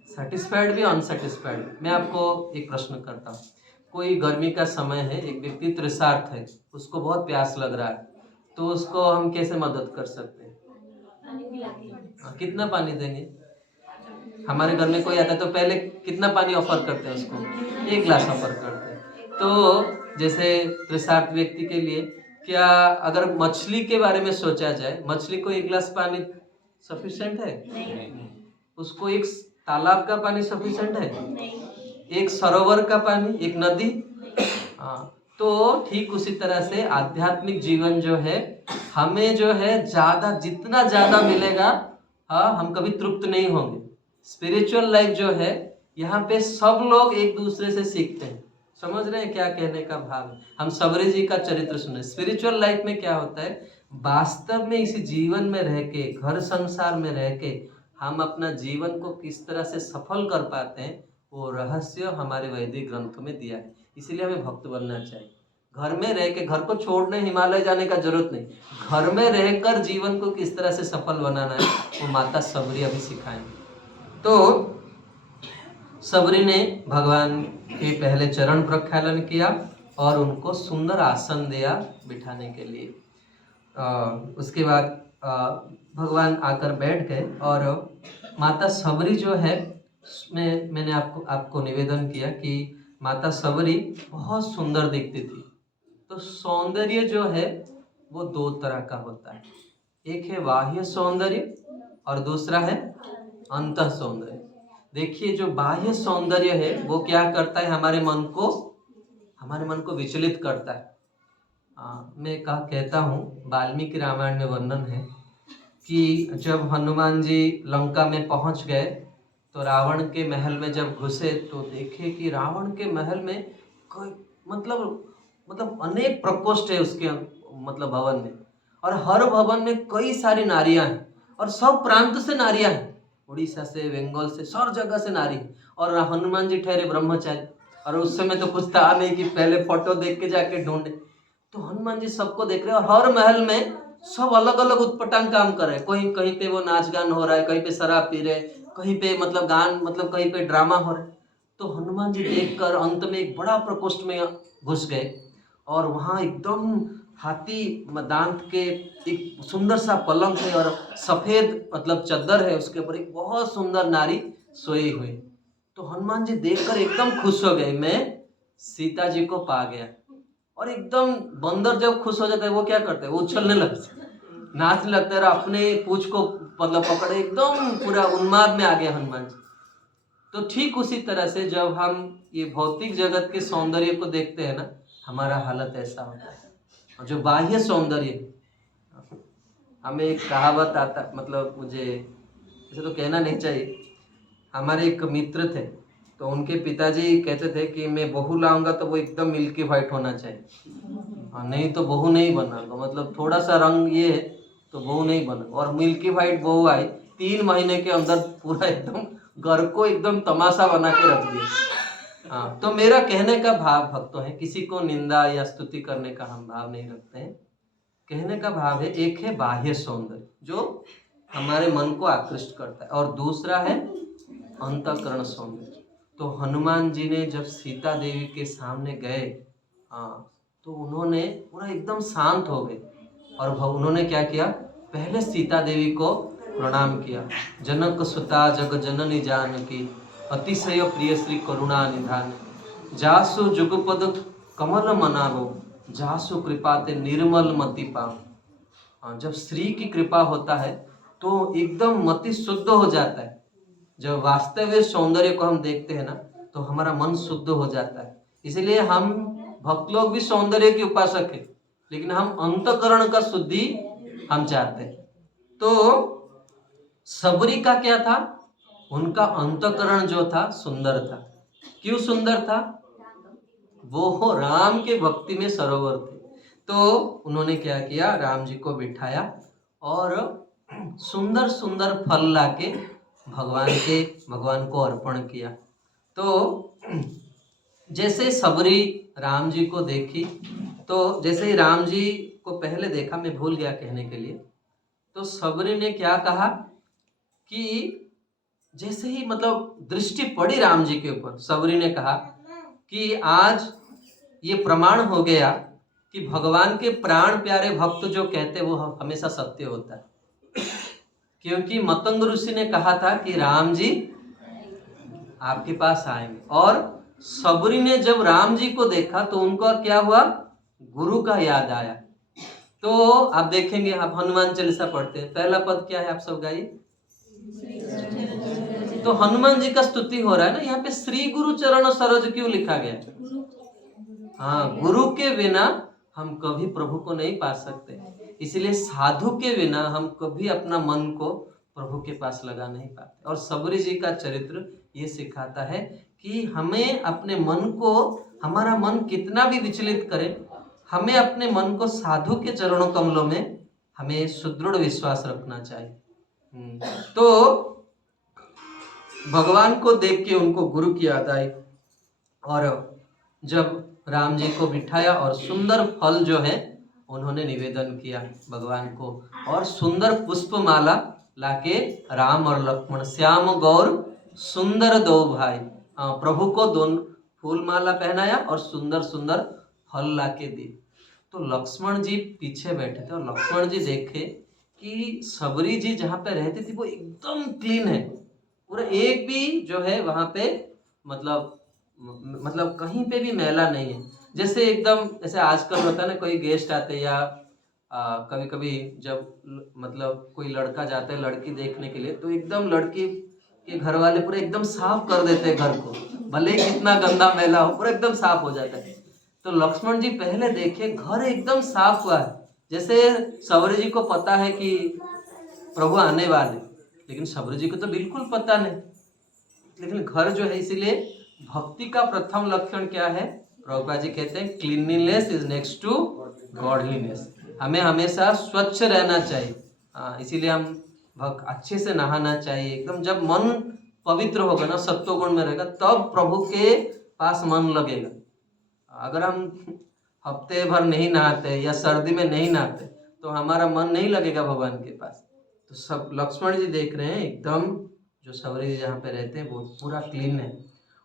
सेटिस्फाइड भी, अनसेटिस्फाइड भी। मैं आपको एक प्रश्न करता हूँ। कोई गर्मी का समय है, एक व्यक्ति तृषार्त है, उसको बहुत प्यास लग रहा है, तो उसको हम कैसे मदद कर सकते हैं? कितना पानी देंगे? हमारे घर में कोई आता है तो पहले कितना पानी ऑफर करते हैं उसको? 1 गिलास ऑफर करते हैं। तो जैसे तृषार्त व्यक्ति के लिए क्या, अगर मछली के बारे में सोचा जाए, मछली को 1 गिलास पानी सफिशिएंट है? नहीं। उसको एक तालाब का पानी सफिशिएंट है? नहीं। एक सरोवर का पानी, एक नदी? हाँ, तो ठीक उसी तरह से आध्यात्मिक जीवन जो है, हमें जो है ज्यादा, जितना ज्यादा मिलेगा, हाँ, हम कभी तृप्त नहीं होंगे। स्पिरिचुअल लाइफ जो है, यहाँ पे सब लोग एक दूसरे से सीखते हैं। समझ रहे हैं क्या कहने का भाव है? हम सबरी जी का चरित्र सुने। स्पिरिचुअल लाइफ में क्या होता है? वास्तव में इसी जीवन में रह के, घर संसार में रह के हम अपना जीवन को किस तरह से सफल कर पाते हैं, वो रहस्य हमारे वैदिक ग्रंथों में दिया है। इसीलिए हमें भक्त बनना चाहिए। घर में रह के, घर को छोड़ने हिमालय जाने का जरूरत नहीं, घर में रहकर जीवन को किस तरह से सफल बनाना है, वो माता सबरी अभी सिखाएंगे। तो सबरी ने भगवान के पहले चरण प्रक्षालन किया और उनको सुंदर आसन दिया बिठाने के लिए। उसके बाद भगवान आकर बैठ गए और माता सबरी जो है, मैंने आपको निवेदन किया कि माता सबरी बहुत सुंदर दिखती थी। तो सौंदर्य जो है वो 2 तरह का होता है, एक है बाह्य सौंदर्य और दूसरा है अंतः सौंदर्य। देखिए, जो बाह्य सौंदर्य है वो क्या करता है? हमारे मन को विचलित करता है। मैं कहता हूँ, वाल्मीकि रामायण में वर्णन है कि जब हनुमान जी लंका में पहुंच गए तो रावण के महल में जब घुसे तो देखे कि रावण के महल में कोई मतलब अनेक प्रकोष्ठ है उसके मतलब भवन में, और हर भवन में कई सारी नारियां हैं, और सब प्रांत से नारियां हैं, उड़ीसा से, बंगाल से, सब जगह से नारी है। और हनुमान जी ठहरे ब्रह्मचारी, और उस समय तो कुछ था नहीं कि पहले फोटो देख के जाके ढूंढे। तो हनुमान जी सबको देख रहे हैं, और हर महल में सब अलग अलग उत्पटांग काम कर रहे हैं। कहीं पे वो नाच गान हो रहा है, कहीं पे शराब पी रहे, कहीं पे मतलब गान, मतलब कहीं पे ड्रामा हो रहा है। तो हनुमान जी देखकर अंत में एक बड़ा प्रकोष्ठ में घुस गए, और वहां एकदम हाथी दांत के एक सुंदर सा पलंग है, और सफेद मतलब चद्दर है, उसके ऊपर एक बहुत सुंदर नारी सोई हुई। तो हनुमान जी देखकर एकदम खुश हो गए, मैं सीता जी को पा गया। और एकदम बंदर जब खुश हो जाता है वो क्या करते हैं? वो उछलने लगते, नाचने लगते हैं, अपने पूंछ को मतलब पकड़े, एकदम पूरा उन्माद में आ गया हनुमान जी। तो ठीक उसी तरह से जब हम ये भौतिक जगत के सौंदर्य को देखते हैं ना, हमारा हालत ऐसा होता है। और जो बाह्य सौंदर्य, हमें एक कहावत आता, मतलब मुझे ऐसे तो कहना नहीं चाहिए, हमारे एक मित्र थे, तो उनके पिताजी कहते थे कि मैं बहू लाऊंगा तो वो एकदम मिल्की व्हाइट होना चाहिए, नहीं तो बहू नहीं बनाऊंगा, मतलब थोड़ा सा रंग ये है तो बहू नहीं बना। और मिल्की व्हाइट बहू आई, 3 महीने के अंदर पूरा एकदम घर को एकदम तमाशा बना के रख दिया। हाँ, तो मेरा कहने का भाव भक्तों है, किसी को निंदा या स्तुति करने का हम भाव नहीं रखते हैं। कहने का भाव है, एक है बाह्य सौंदर्य जो हमारे मन को आकृष्ट करता है, और दूसरा है अंतःकरण सौंदर्य। तो हनुमान जी ने जब सीता देवी के सामने गए, हाँ, तो उन्होंने पूरा एकदम शांत हो गए, और उन्होंने क्या किया, पहले सीता देवी को प्रणाम किया। जनक सुता जग जननी जानकी, अतिशय प्रिय श्री करुणा निधान, जासु जुगपद कमल मनावो, जासु कृपा ते निर्मल मति पाओ। जब श्री की कृपा होता है तो एकदम मति शुद्ध हो जाता है। जब वास्तविक सौंदर्य को हम देखते हैं ना, तो हमारा मन शुद्ध हो जाता है। इसलिए हम भक्त लोग भी सौंदर्य के उपासक है, लेकिन हम अंतकरण का शुद्धि हम चाहते हैं। तो सबरी का क्या था, उनका अंतकरण जो था सुंदर था। क्यों सुंदर था, वो राम के भक्ति में सरोवर थे। तो उन्होंने क्या किया, राम जी को बिठाया और सुंदर सुंदर फल लाके भगवान को अर्पण किया। तो जैसे सबरी राम जी को देखी, तो जैसे ही राम जी को पहले देखा, मैं भूल गया कहने के लिए, तो सबरी ने क्या कहा कि जैसे ही मतलब दृष्टि पड़ी राम जी के ऊपर, सबरी ने कहा कि आज ये प्रमाण हो गया कि भगवान के प्राण प्यारे भक्त जो कहते वो हमेशा सत्य होता है। क्योंकि मतंग ऋषि ने कहा था कि राम जी आपके पास आएंगे, और सबरी ने जब राम जी को देखा तो उनका क्या हुआ, गुरु का याद आया। तो आप देखेंगे, आप हनुमान चालीसा पढ़ते हैं, पहला पद क्या है, आप सब गाइए। तो हनुमान जी का स्तुति हो रहा है ना, यहाँ पे श्री गुरु चरण सरोज क्यों लिखा गया। हाँ, गुरु के बिना हम कभी प्रभु को नहीं पा सकते, इसलिए साधु के बिना हम कभी अपना मन को प्रभु के पास लगा नहीं पाते। और सबरी जी का चरित्र ये सिखाता है कि हमें अपने मन को, हमारा मन कितना भी विचलित करे, हमें अपने मन को साधु के चरणों कमलों में हमें सुदृढ़ विश्वास रखना चाहिए। तो भगवान को देख के उनको गुरु की याद आई, और जब राम जी को बिठाया और सुंदर फल जो है उन्होंने निवेदन किया भगवान को, और सुंदर पुष्पमाला लाके राम और लक्ष्मण, श्याम गौर सुंदर दो भाई, प्रभु को दोनों फूल माला पहनाया और सुंदर सुंदर फल लाके दी। तो लक्ष्मण जी पीछे बैठे थे, और लक्ष्मण जी देखे कि सबरी जी जहाँ पे रहती थी वो एकदम क्लीन है, पूरा एक भी जो है वहाँ पे मतलब कहीं पे भी मैला नहीं है। जैसे एकदम ऐसे आजकल होता है ना, कोई गेस्ट आते या कभी कभी जब मतलब कोई लड़का जाता है लड़की देखने के लिए, तो एकदम लड़की के घर वाले पूरा एकदम साफ कर देते हैं घर को, भले ही कितना गंदा मैला हो, पूरा एकदम साफ हो जाता है। तो लक्ष्मण जी पहले देखे घर एकदम साफ हुआ है, जैसे सबरी जी को पता है कि प्रभु आने वाले, लेकिन सबरी जी को तो बिल्कुल पता नहीं, लेकिन घर जो है, इसीलिए भक्ति का प्रथम लक्षण क्या है, प्रभुपाद जी कहते हैं cleanliness is next to godliness. हमें हमेशा स्वच्छ रहना चाहिए, इसीलिए हम अच्छे से नहाना चाहिए एकदम। जब मन पवित्र होगा ना, सत्वगुण में रहेगा, तब प्रभु के पास मन लगेगा। अगर हम हफ्ते भर नहीं नहाते या सर्दी में नहीं नहाते तो हमारा मन नहीं लगेगा भगवान के पास। तो सब लक्ष्मण जी देख रहे हैं एकदम, जो सबरी जी जहाँ पे रहते हैं वो पूरा क्लीन है।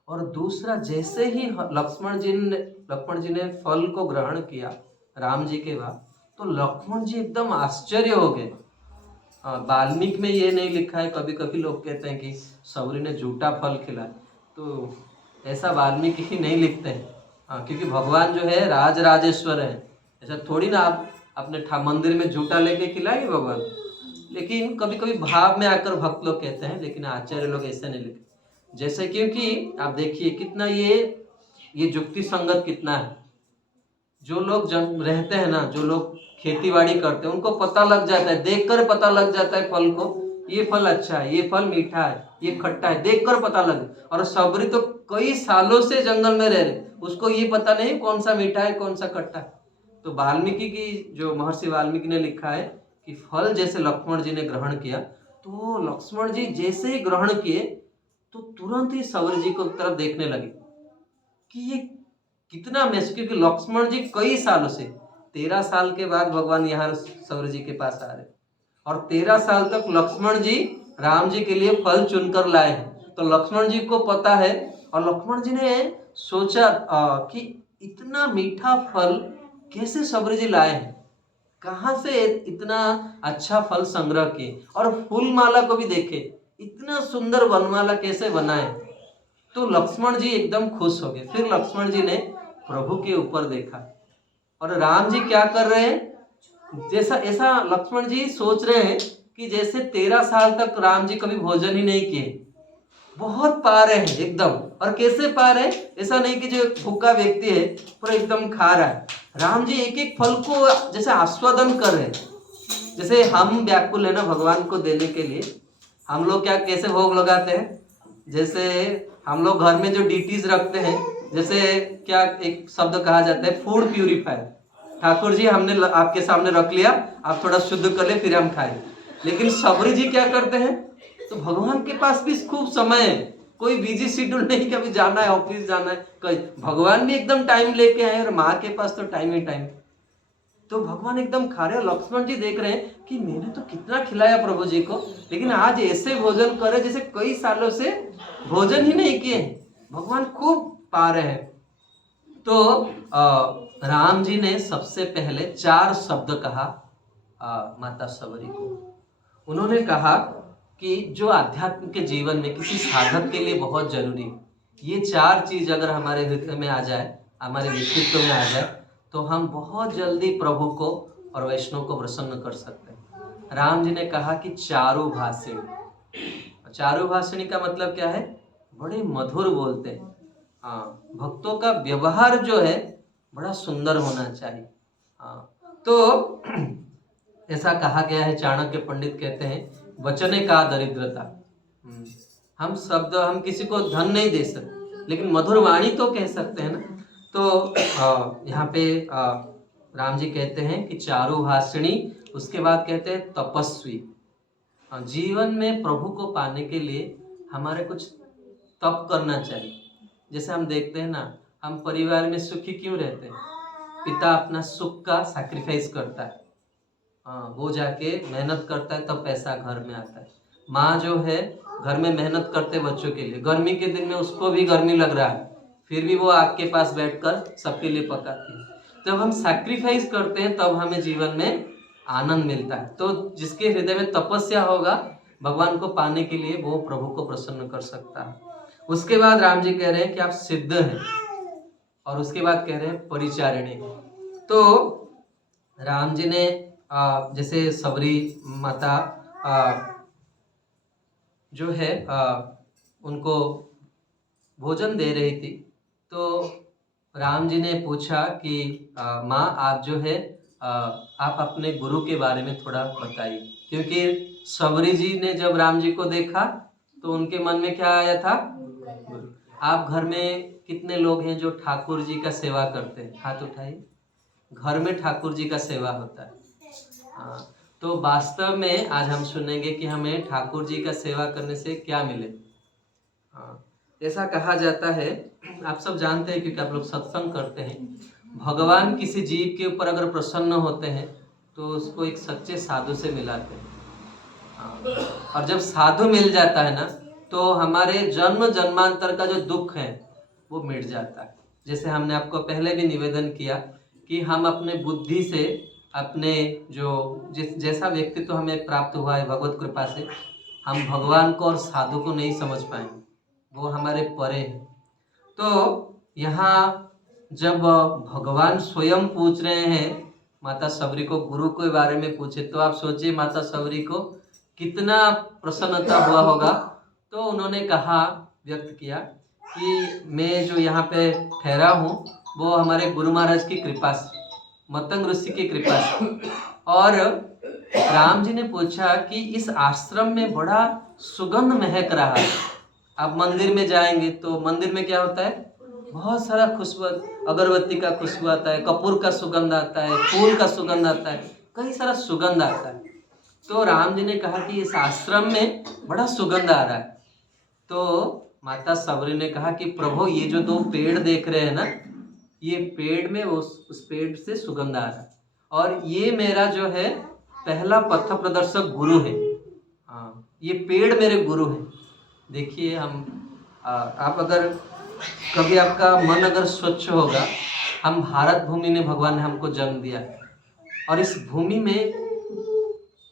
और दूसरा, जैसे ही लक्ष्मण जी ने फल को ग्रहण किया राम जी के बाद, तो लक्ष्मण जी एकदम आश्चर्य हो गए। वाल्मीकि में ये नहीं लिखा है, कभी कभी लोग कहते हैं कि सबरी ने झूठा फल खिलाया, तो ऐसा वाल्मीकि ही नहीं लिखते हैं। क्योंकि भगवान जो है राज राजेश्वर है, ऐसा थोड़ी ना आप अपने मंदिर में झूठा लेके खिलाएंगे भगवान। लेकिन कभी कभी भाव में आकर भक्त लोग कहते हैं, लेकिन आचार्य लोग ऐसे नहीं लिखते। जैसे क्योंकि आप देखिए कितना ये युक्ति संगत कितना है। जो लोग रहते हैं ना, जो लोग खेती बाड़ी करते हैं, उनको पता लग जाता है, देखकर पता लग जाता है फल को, ये फल अच्छा है, ये फल मीठा है, ये खट्टा है, देखकर पता लगे। और सबरी तो कई सालों से जंगल में रह रहे, उसको ये पता नहीं कौन सा मीठा है कौन सा खट्टा है। तो वाल्मीकि की, जो महर्षि वाल्मीकि ने लिखा है कि फल जैसे लक्ष्मण जी ने ग्रहण किया, तो लक्ष्मण जी जैसे ही ग्रहण किए तो तुरंत ही सबरी जी को तरफ देखने लगे। कि ये कितना मैसेज, क्योंकि लक्ष्मण जी कई सालों से 13 साल के बाद भगवान यहाँ सौर जी के पास आ रहे, और 13 साल तक लक्ष्मण जी राम जी के लिए फल चुनकर लाए हैं। तो लक्ष्मण जी को पता है, और लक्ष्मण जी ने सोचा कि इतना मीठा फल कैसे सौर जी लाए हैं, कहाँ से इतना अच्छा फल संग्रह किए, और फूल माला को भी देखे, इतना सुंदर वनमाला कैसे बनाए। तो लक्ष्मण जी एकदम खुश हो गए। फिर लक्ष्मण जी ने प्रभु के ऊपर देखा, और राम जी क्या कर रहे हैं, जैसा ऐसा लक्ष्मण जी सोच रहे हैं कि जैसे 13 साल तक राम जी कभी भोजन ही नहीं किए, बहुत पा रहे हैं एकदम। और कैसे पा रहे हैं, ऐसा नहीं कि जो भूखा व्यक्ति है पूरा एकदम खा रहा है। राम जी एक एक फल को जैसे आस्वादन कर रहे हैं। जैसे हम व्याकुल है ना भगवान को देने के लिए, हम लोग क्या कैसे भोग लगाते हैं, जैसे हम लोग घर में जो डीटीज रखते हैं, जैसे क्या एक शब्द कहा जाता है, फूड प्यूरिफायर। ठाकुर जी हमने आपके सामने रख लिया, आप थोड़ा शुद्ध कर ले फिर हम खाएं। लेकिन सबरी जी क्या करते हैं, तो भगवान के पास भी खूब समय है, कोई बिजी शेड्यूल नहीं कि अभी जाना है ऑफिस जाना है, कहीं भगवान भी एकदम टाइम लेके आए, और माँ के पास तो टाइम ही टाइम। तो भगवान एकदम खा रहे हैं, लक्ष्मण जी देख रहे हैं कि मैंने तो कितना खिलाया प्रभु जी को, लेकिन आज ऐसे भोजन करे जैसे कई सालों से भोजन ही नहीं किए। भगवान खूब पा रहे हैं। तो राम जी ने सबसे पहले 4 शब्द कहा माता सबरी को। उन्होंने कहा कि जो आध्यात्म के जीवन में किसी साधक के लिए बहुत जरूरी है, ये 4 चीज अगर हमारे हृदय में आ जाए, हमारे व्यक्तित्व में आ जाए, तो हम बहुत जल्दी प्रभु को और वैष्णव को प्रसन्न कर सकते हैं। राम जी ने कहा कि चारु भाषिणी। चारु भाषिणी का मतलब क्या है, बड़े मधुर बोलते हैं। हाँ, भक्तों का व्यवहार जो है बड़ा सुंदर होना चाहिए। हाँ, तो ऐसा कहा गया है, चाणक्य पंडित कहते हैं, वचने का दरिद्रता। हम शब्द, हम किसी को धन नहीं दे सकते, लेकिन मधुर वाणी तो कह सकते हैं ना। तो यहाँ पे राम जी कहते हैं कि चारु भाषिणी, उसके बाद कहते हैं तपस्वी। जीवन में प्रभु को पाने के लिए हमारे कुछ तप करना चाहिए। जैसे हम देखते हैं ना, हम परिवार में सुखी क्यों रहते हैं, पिता अपना सुख का सैक्रिफाइस करता है, वो जाके मेहनत करता है तब पैसा घर में आता है। माँ जो है घर में मेहनत करते बच्चों के लिए, गर्मी के दिन में उसको भी गर्मी लग रहा है, फिर भी वो आग के पास बैठकर सबके लिए पकाती है। जब हम सैक्रिफाइस करते हैं तब हमें जीवन में आनंद मिलता है। तो जिसके हृदय में तपस्या होगा, भगवान को पाने के लिए वो प्रभु को प्रसन्न कर सकता है। उसके बाद राम जी कह रहे हैं कि आप सिद्ध हैं, और उसके बाद कह रहे हैं परिचारिणी। तो राम जी ने जैसे सबरी माता जो है उनको भोजन दे रही थी, तो राम जी ने पूछा कि माँ आप जो है आप अपने गुरु के बारे में थोड़ा बताइए। क्योंकि सबरी जी ने जब राम जी को देखा तो उनके मन में क्या आया था, गुरु। आप घर में कितने लोग हैं जो ठाकुर जी का सेवा करते हैं, हाथ उठाइए। घर में ठाकुर जी का सेवा होता है। हाँ, तो वास्तव में आज हम सुनेंगे कि हमें ठाकुर जी का सेवा करने से क्या मिले। हाँ, ऐसा कहा जाता है, आप सब जानते हैं क्योंकि आप लोग सत्संग करते हैं, भगवान किसी जीव के ऊपर अगर प्रसन्न होते हैं तो उसको एक सच्चे साधु से मिलाते हैं। हाँ, और जब साधु मिल जाता है ना, तो हमारे जन्म जन्मांतर का जो दुख है वो मिट जाता है। जैसे हमने आपको पहले भी निवेदन किया कि हम अपने बुद्धि से, अपने जो जैसा व्यक्तित्व हमें प्राप्त हुआ है भगवत कृपा से, हम भगवान को और साधु को नहीं समझ पाएंगे, वो हमारे परे है। तो यहाँ जब भगवान स्वयं पूछ रहे हैं माता सबरी को, गुरु के बारे में पूछे, तो आप सोचिए माता सबरी को कितना प्रसन्नता हुआ होगा। तो उन्होंने कहा, व्यक्त किया कि मैं जो यहाँ पे ठहरा हूँ वो हमारे गुरु महाराज की कृपा से, मतंग ऋषि की कृपा से। और राम जी ने पूछा कि इस आश्रम में बड़ा सुगंध महक रहा है। आप मंदिर में जाएंगे तो मंदिर में क्या होता है, बहुत सारा खुशबू, अगरबत्ती का खुशबू आता है, कपूर का सुगंध आता है, फूल का सुगंध आता है, कई सारा सुगंध आता है। तो राम जी ने कहा कि इस आश्रम में बड़ा सुगंध आ रहा है। तो माता सबरी ने कहा कि प्रभु ये जो 2 पेड़ देख रहे हैं ना, ये पेड़ में उस पेड़ से सुगंध आ रहा है, और ये मेरा जो है पहला पथ प्रदर्शक गुरु है। हाँ, ये पेड़ मेरे गुरु हैं। देखिए आप अगर कभी आपका मन अगर स्वच्छ होगा, हम भारत भूमि ने भगवान ने हमको जन्म दिया है, और इस भूमि में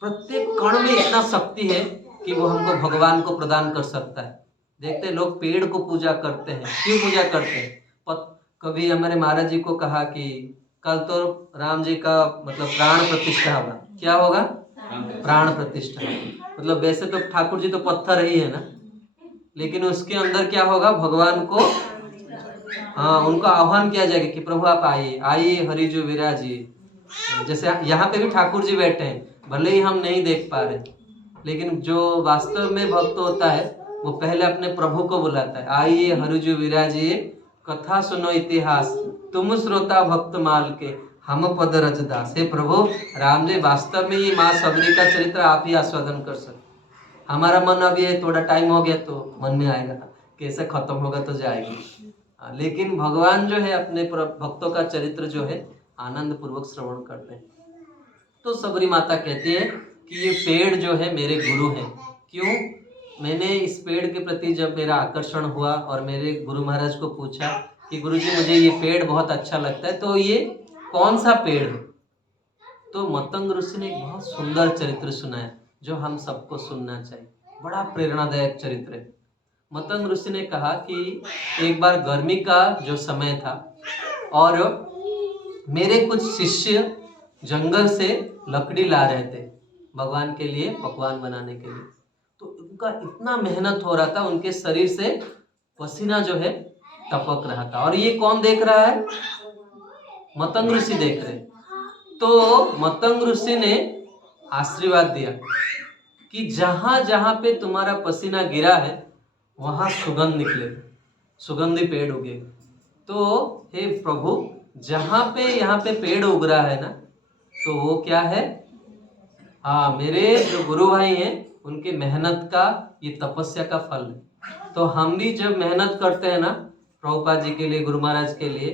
प्रत्येक कण में इतना शक्ति है कि वो हमको भगवान को प्रदान कर सकता है। देखते हैं लोग पेड़ को पूजा करते हैं, क्यों पूजा करते हैं? कभी हमारे महाराज जी को कहा कि कल तो राम जी का मतलब प्राण प्रतिष्ठा होगा। क्या होगा? प्राण प्रतिष्ठा। मतलब वैसे तो ठाकुर जी तो पत्थर ही है ना, लेकिन उसके अंदर क्या होगा? भगवान को उनको आह्वान किया जाएगा कि प्रभु आप आइए, आइए हरिजू विराजिए। जैसे यहाँ पे भी ठाकुर जी बैठे हैं, भले ही हम नहीं देख पा रहे, लेकिन जो वास्तव में भक्त होता है वो पहले अपने प्रभु को बुलाता है, आइए हरिजू विराजिए, कथा सुनो इतिहास, तुम श्रोता भक्त माल के, हम पद रजदास। हे प्रभु राम जी, वास्तव में ये माँ सबरी का चरित्र आप ही आस्वादन कर सकते। हमारा मन अभी है, थोड़ा टाइम हो गया तो मन में आएगा, कैसे खत्म होगा तो जाएगी, लेकिन भगवान जो है अपने भक्तों का चरित्र जो है आनंद पूर्वक श्रवण करते हैं। तो सबरी माता कहती है कि ये पेड़ जो है मेरे गुरु हैं। क्यों? मैंने इस पेड़ के प्रति जब मेरा आकर्षण हुआ और मेरे गुरु महाराज को पूछा कि गुरुजी मुझे ये पेड़ बहुत अच्छा लगता है, तो ये कौन सा पेड़ है? तो मतंग ऋषि ने एक बहुत सुंदर चरित्र सुनाया जो हम सबको सुनना चाहिए। बड़ा प्रेरणादायक चरित्र है। मतंग ऋषि ने कहा कि एक बार गर्मी का जो समय था और मेरे कुछ शिष्य जंगल से लकड़ी ला रहे थे भगवान के लिए पकवान बनाने के लिए। तो उनका इतना मेहनत हो रहा था, उनके शरीर से पसीना जो है टपक रहा था, और ये कौन देख रहा है? मतंग ऋषि देख रहे। तो मतंग ऋषि ने आशीर्वाद दिया कि जहां जहां पे तुम्हारा पसीना गिरा है वहां सुगंध निकले, सुगंधी पेड़ उगे। तो हे प्रभु, जहां पे यहाँ पे पेड़ उग रहा है ना, तो वो क्या है? मेरे जो गुरु भाई हैं उनके मेहनत का ये तपस्या का फल है। तो हम भी जब मेहनत करते हैं ना प्रभुपाद जी के लिए, गुरु महाराज के लिए,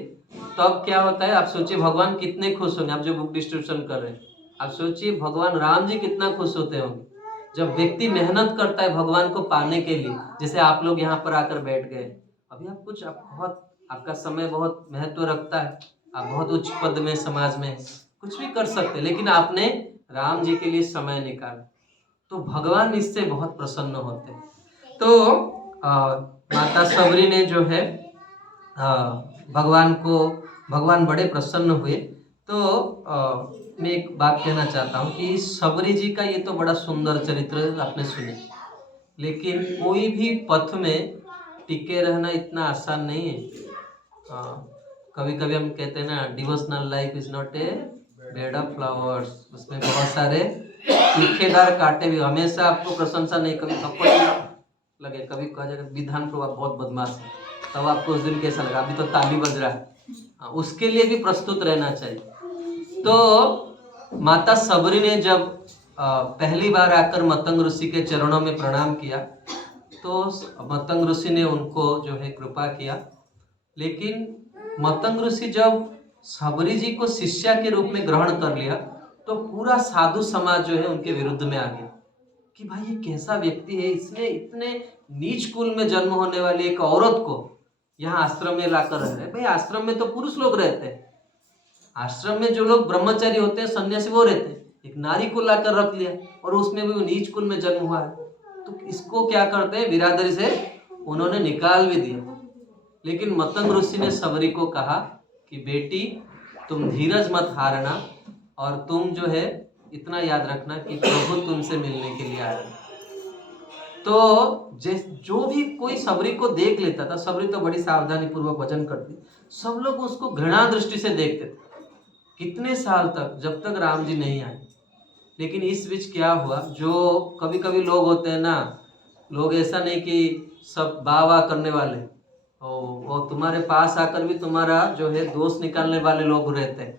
तब क्या होता है? आप सोचिए भगवान कितने खुश होंगे। आप जो बुक डिस्ट्रीब्यूशन कर रहे हैं, आप सोचिए भगवान राम जी कितना खुश होते होंगे जब व्यक्ति मेहनत करता है भगवान को पाने के लिए। जैसे आप लोग यहाँ पर आकर बैठ गए, अभी आप बहुत आपका समय बहुत महत्व रखता है, आप बहुत उच्च पद में समाज में कुछ भी कर सकते, लेकिन आपने राम जी के लिए समय निकाला, तो भगवान इससे बहुत प्रसन्न होते हैं। तो माता सबरी ने जो है भगवान बड़े प्रसन्न हुए। तो मैं एक बात कहना चाहता हूँ कि सबरी जी का ये तो बड़ा सुंदर चरित्र आपने सुने, लेकिन कोई भी पथ में टिके रहना इतना आसान नहीं है। कभी कभी हम कहते हैं ना, devotional life is not a bed of flowers, उसमें बहुत सारे तीखेदार कांटे भी। हमेशा आपको प्रशंसा नहीं, कभी थप्पड़ लगे, कभी कहा जाएगा विधान प्रभा बहुत बदमाश है, तब आपको उस दिन कैसा लगा? अभी तो ताली बज रहा है। उसके लिए भी प्रस्तुत रहना चाहिए। तो माता सबरी ने जब पहली बार आकर मतंग ऋषि के चरणों में प्रणाम किया, तो मतंग ऋषि ने उनको जो है कृपा किया। लेकिन मतंग ऋषि जब सबरी जी को शिष्या के रूप में ग्रहण कर लिया, तो पूरा साधु समाज जो है उनके विरुद्ध में आ गया कि भाई ये कैसा व्यक्ति है, इसने इतने नीच कुल में जन्म होने वाली एक औरत को यहाँ आश्रम में लाकर रह रहे। भाई आश्रम में तो पुरुष लोग रहते हैं, आश्रम में जो लोग ब्रह्मचारी होते हैं, सन्यासी, वो रहते हैं। एक नारी को लाकर रख लिया और उसमें भी वो नीच कुल में जन्म हुआ है, तो इसको क्या करते हैं? बिरादरी से उन्होंने निकाल भी दिया। लेकिन मतंग ऋषि ने सबरी को कहा कि बेटी तुम धीरज मत हारना, और तुम जो है इतना याद रखना कि प्रभु तुमसे मिलने के लिए आए। तो जो भी कोई सबरी को देख लेता था, सबरी तो बड़ी सावधानी पूर्वक भजन करती, सब लोग उसको घृणा दृष्टि से देखते थे कितने साल तक, जब तक राम जी नहीं आए। लेकिन इस बीच क्या हुआ, जो कभी कभी लोग होते हैं ना, लोग ऐसा नहीं कि सब वाह करने वाले, और तुम्हारे पास आकर भी तुम्हारा जो है दोष निकालने वाले लोग रहते हैं।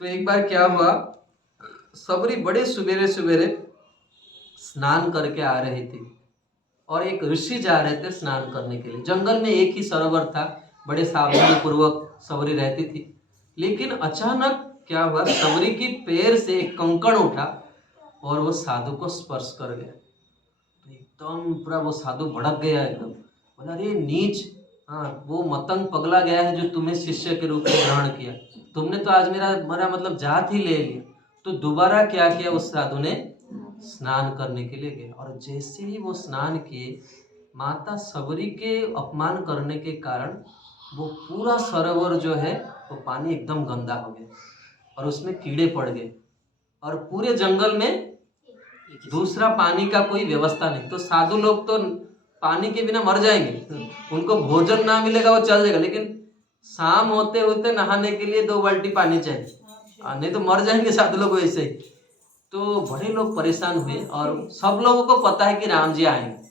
तो एक बार क्या हुआ, सबरी बड़े सुबेरे सुबेरे स्नान करके आ रही थी, और एक ऋषि जा रहे थे स्नान करने के लिए। जंगल में एक ही सरोवर था, बड़े सावधानी पूर्वक सबरी रहती थी। लेकिन अचानक क्या हुआ, सबरी की पैर से एक कंकड़ उठा और वो साधु को स्पर्श कर गया। तो एकदम पूरा वो साधु भड़क गया, एकदम बोला अरे नीच, हाँ वो मतंग पगला गया है जो तुम्हें शिष्य के रूप में ग्रहण किया, तुमने तो आज मेरा मतलब जात ही ले लिया। तो दोबारा क्या किया, उस साधु ने स्नान करने के लिए गए, और जैसे ही वो स्नान किए, माता सबरी के अपमान करने के कारण वो पूरा सरोवर जो है वो पानी एकदम गंदा हो गया और उसमें कीड़े पड़ गए, और पूरे जंगल में दूसरा पानी का कोई व्यवस्था नहीं। तो साधु लोग तो पानी के बिना मर जाएंगे, उनको भोजन ना मिलेगा वो चल जाएगा, लेकिन शाम होते होते नहाने के लिए 2 बाल्टी पानी चाहिए, नहीं तो मर जाएंगे साधु लोग वैसे ही। तो बड़े लोग परेशान हुए, और सब लोगों को पता है कि राम जी आएंगे।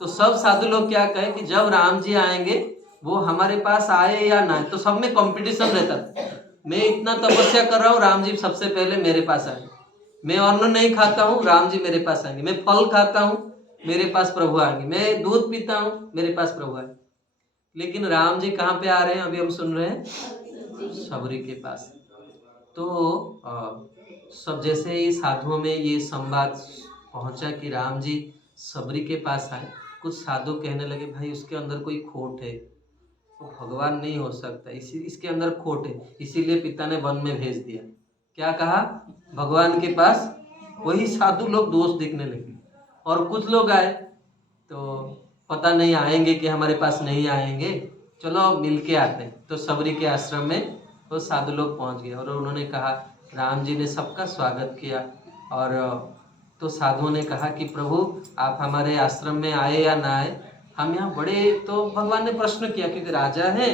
तो सब साधु लोग क्या कहे कि जब राम जी आएंगे वो हमारे पास आए या ना, तो सब में कंपटीशन रहता था। मैं इतना तपस्या कर रहा हूँ, राम जी सबसे पहले मेरे पास आए। मैं अन्न नहीं खाता हूँ, राम जी मेरे पास आएंगे। मैं फल खाता हूँ, मेरे पास प्रभु आएंगे। मैं दूध पीता हूँ, मेरे पास प्रभु आएंगे। लेकिन राम जी कहाँ पे आ रहे हैं, अभी हम सुन रहे हैं सबरी के पास। तो सब जैसे ही साधुओं में ये संवाद पहुंचा कि राम जी सबरी के पास आए, कुछ साधु कहने लगे भाई उसके अंदर कोई खोट है, वो भगवान नहीं हो सकता, इसके अंदर खोट है, इसीलिए पिता ने वन में भेज दिया। क्या कहा, भगवान के पास। वही साधु लोग दोष देखने लगे, और कुछ लोग आए तो पता नहीं आएंगे कि हमारे पास नहीं आएंगे, चलो मिल के आते हैं। तो सबरी के आश्रम में वो साधु लोग पहुंच गए, और उन्होंने कहा, राम जी ने सबका स्वागत किया। और तो साधुओं ने कहा कि प्रभु आप हमारे आश्रम में आए या ना आए, हम यहाँ बड़े, तो भगवान ने प्रश्न किया क्योंकि राजा हैं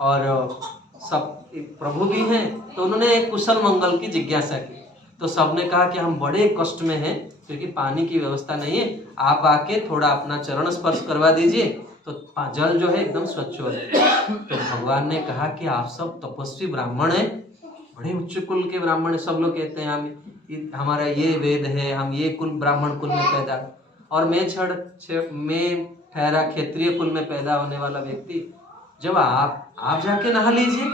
और सब प्रभु भी हैं, तो उन्होंने एक कुशल मंगल की जिज्ञासा की। तो सबने कहा कि हम बड़े कष्ट में हैं क्योंकि पानी की व्यवस्था नहीं है, आप आके थोड़ा अपना चरण स्पर्श करवा दीजिए तो जल जो है एकदम स्वच्छ हो जाए। तो भगवान ने कहा कि आप सब तपस्वी ब्राह्मण हैं, बड़े उच्च कुल के ब्राह्मण, सब लोग कहते हैं हम हमारा ये वेद है, हम ये कुल ब्राह्मण कुल में पैदा, और मैं ठहरा क्षत्रिय कुल में पैदा होने वाला व्यक्ति, जब आप जाके नहा लीजिए,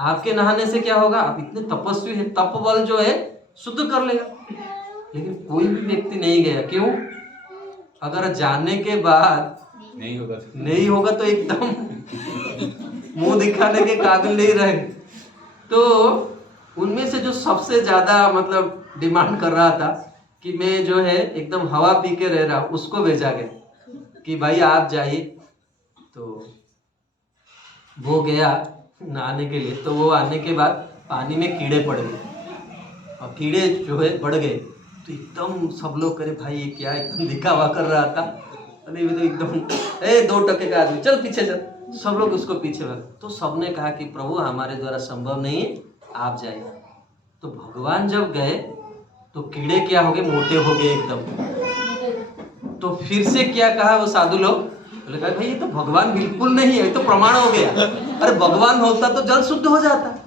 आपके नहाने से क्या होगा, आप इतने तपस्वी हैं, तप बल जो है शुद्ध कर लेगा। लेकिन कोई भी व्यक्ति नहीं गया, क्यों, अगर जाने के बाद नहीं होगा तो एकदम मुंह दिखाने के काबिल नहीं रहे। तो उनमें से जो सबसे ज्यादा मतलब डिमांड कर रहा था कि मैं जो है एकदम हवा पी के रह रहा हूं, उसको भेजा गया कि भाई आप जाइए। तो वो गया नहाने के लिए, तो वो आने के बाद पानी में कीड़े पड़ गए, और कीड़े जो है बढ़ गए। तो एकदम सब लोग करे भाई ये क्या एकदम दिखावा कर रहा था, अरे तो एकदम 2 टके का आदमी, चल पीछे चल, सब लोग उसको पीछे भागे। तो सबने कहा कि प्रभु हमारे द्वारा संभव नहीं है, आप जाइए। तो भगवान जब गए तो कीड़े क्या हो गए, मोटे हो गए एकदम। तो फिर से क्या कहा वो साधु लोग, बोले भाई ये तो भगवान बिल्कुल नहीं है, ये तो प्रमाण हो गया। अरे भगवान होता तो जल शुद्ध हो जाता।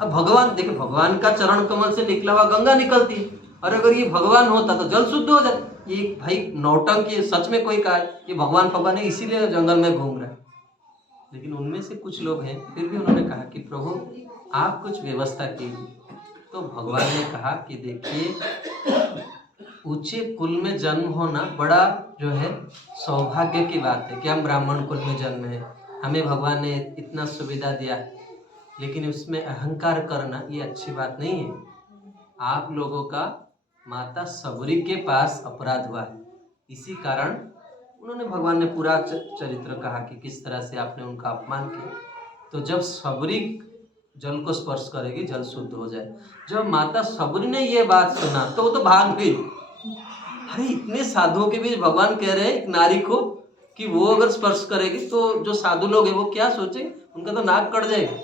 अब भगवान देखिए, भगवान का चरण कमल से निकला हुआ गंगा निकलती है, और अगर ये भगवान होता तो जल शुद्ध हो जाता। ये भाई नौटंकी, सच में कोई कहा ये भगवान है इसीलिए जंगल में घूम रहा है। लेकिन उनमें से कुछ लोग हैं, फिर भी उन्होंने कहा कि प्रभु आप कुछ व्यवस्था कीजिए। तो भगवान ने कहा कि देखिए, ऊंचे कुल में जन्म होना बड़ा जो है सौभाग्य की बात है कि हम ब्राह्मण कुल में जन्म है, हमें भगवान ने इतना सुविधा दिया है, लेकिन उसमें अहंकार करना ये अच्छी बात नहीं है। आप लोगों का माता सबरी के पास अपराध हुआ है, इसी कारण उन्होंने, भगवान ने पूरा चरित्र कहा कि किस तरह से आपने उनका अपमान किया। तो जब सबरी जल को स्पर्श करेगी जल शुद्ध हो जाए। जब माता सबरी ने ये बात सुना तो वो तो भाग गई। अरे इतने साधुओं के बीच भगवान कह रहे हैं एक नारी को कि वो अगर स्पर्श करेगी तो जो साधु लोग हैं वो क्या सोचेंगे, उनका तो नाक कट जाएगा।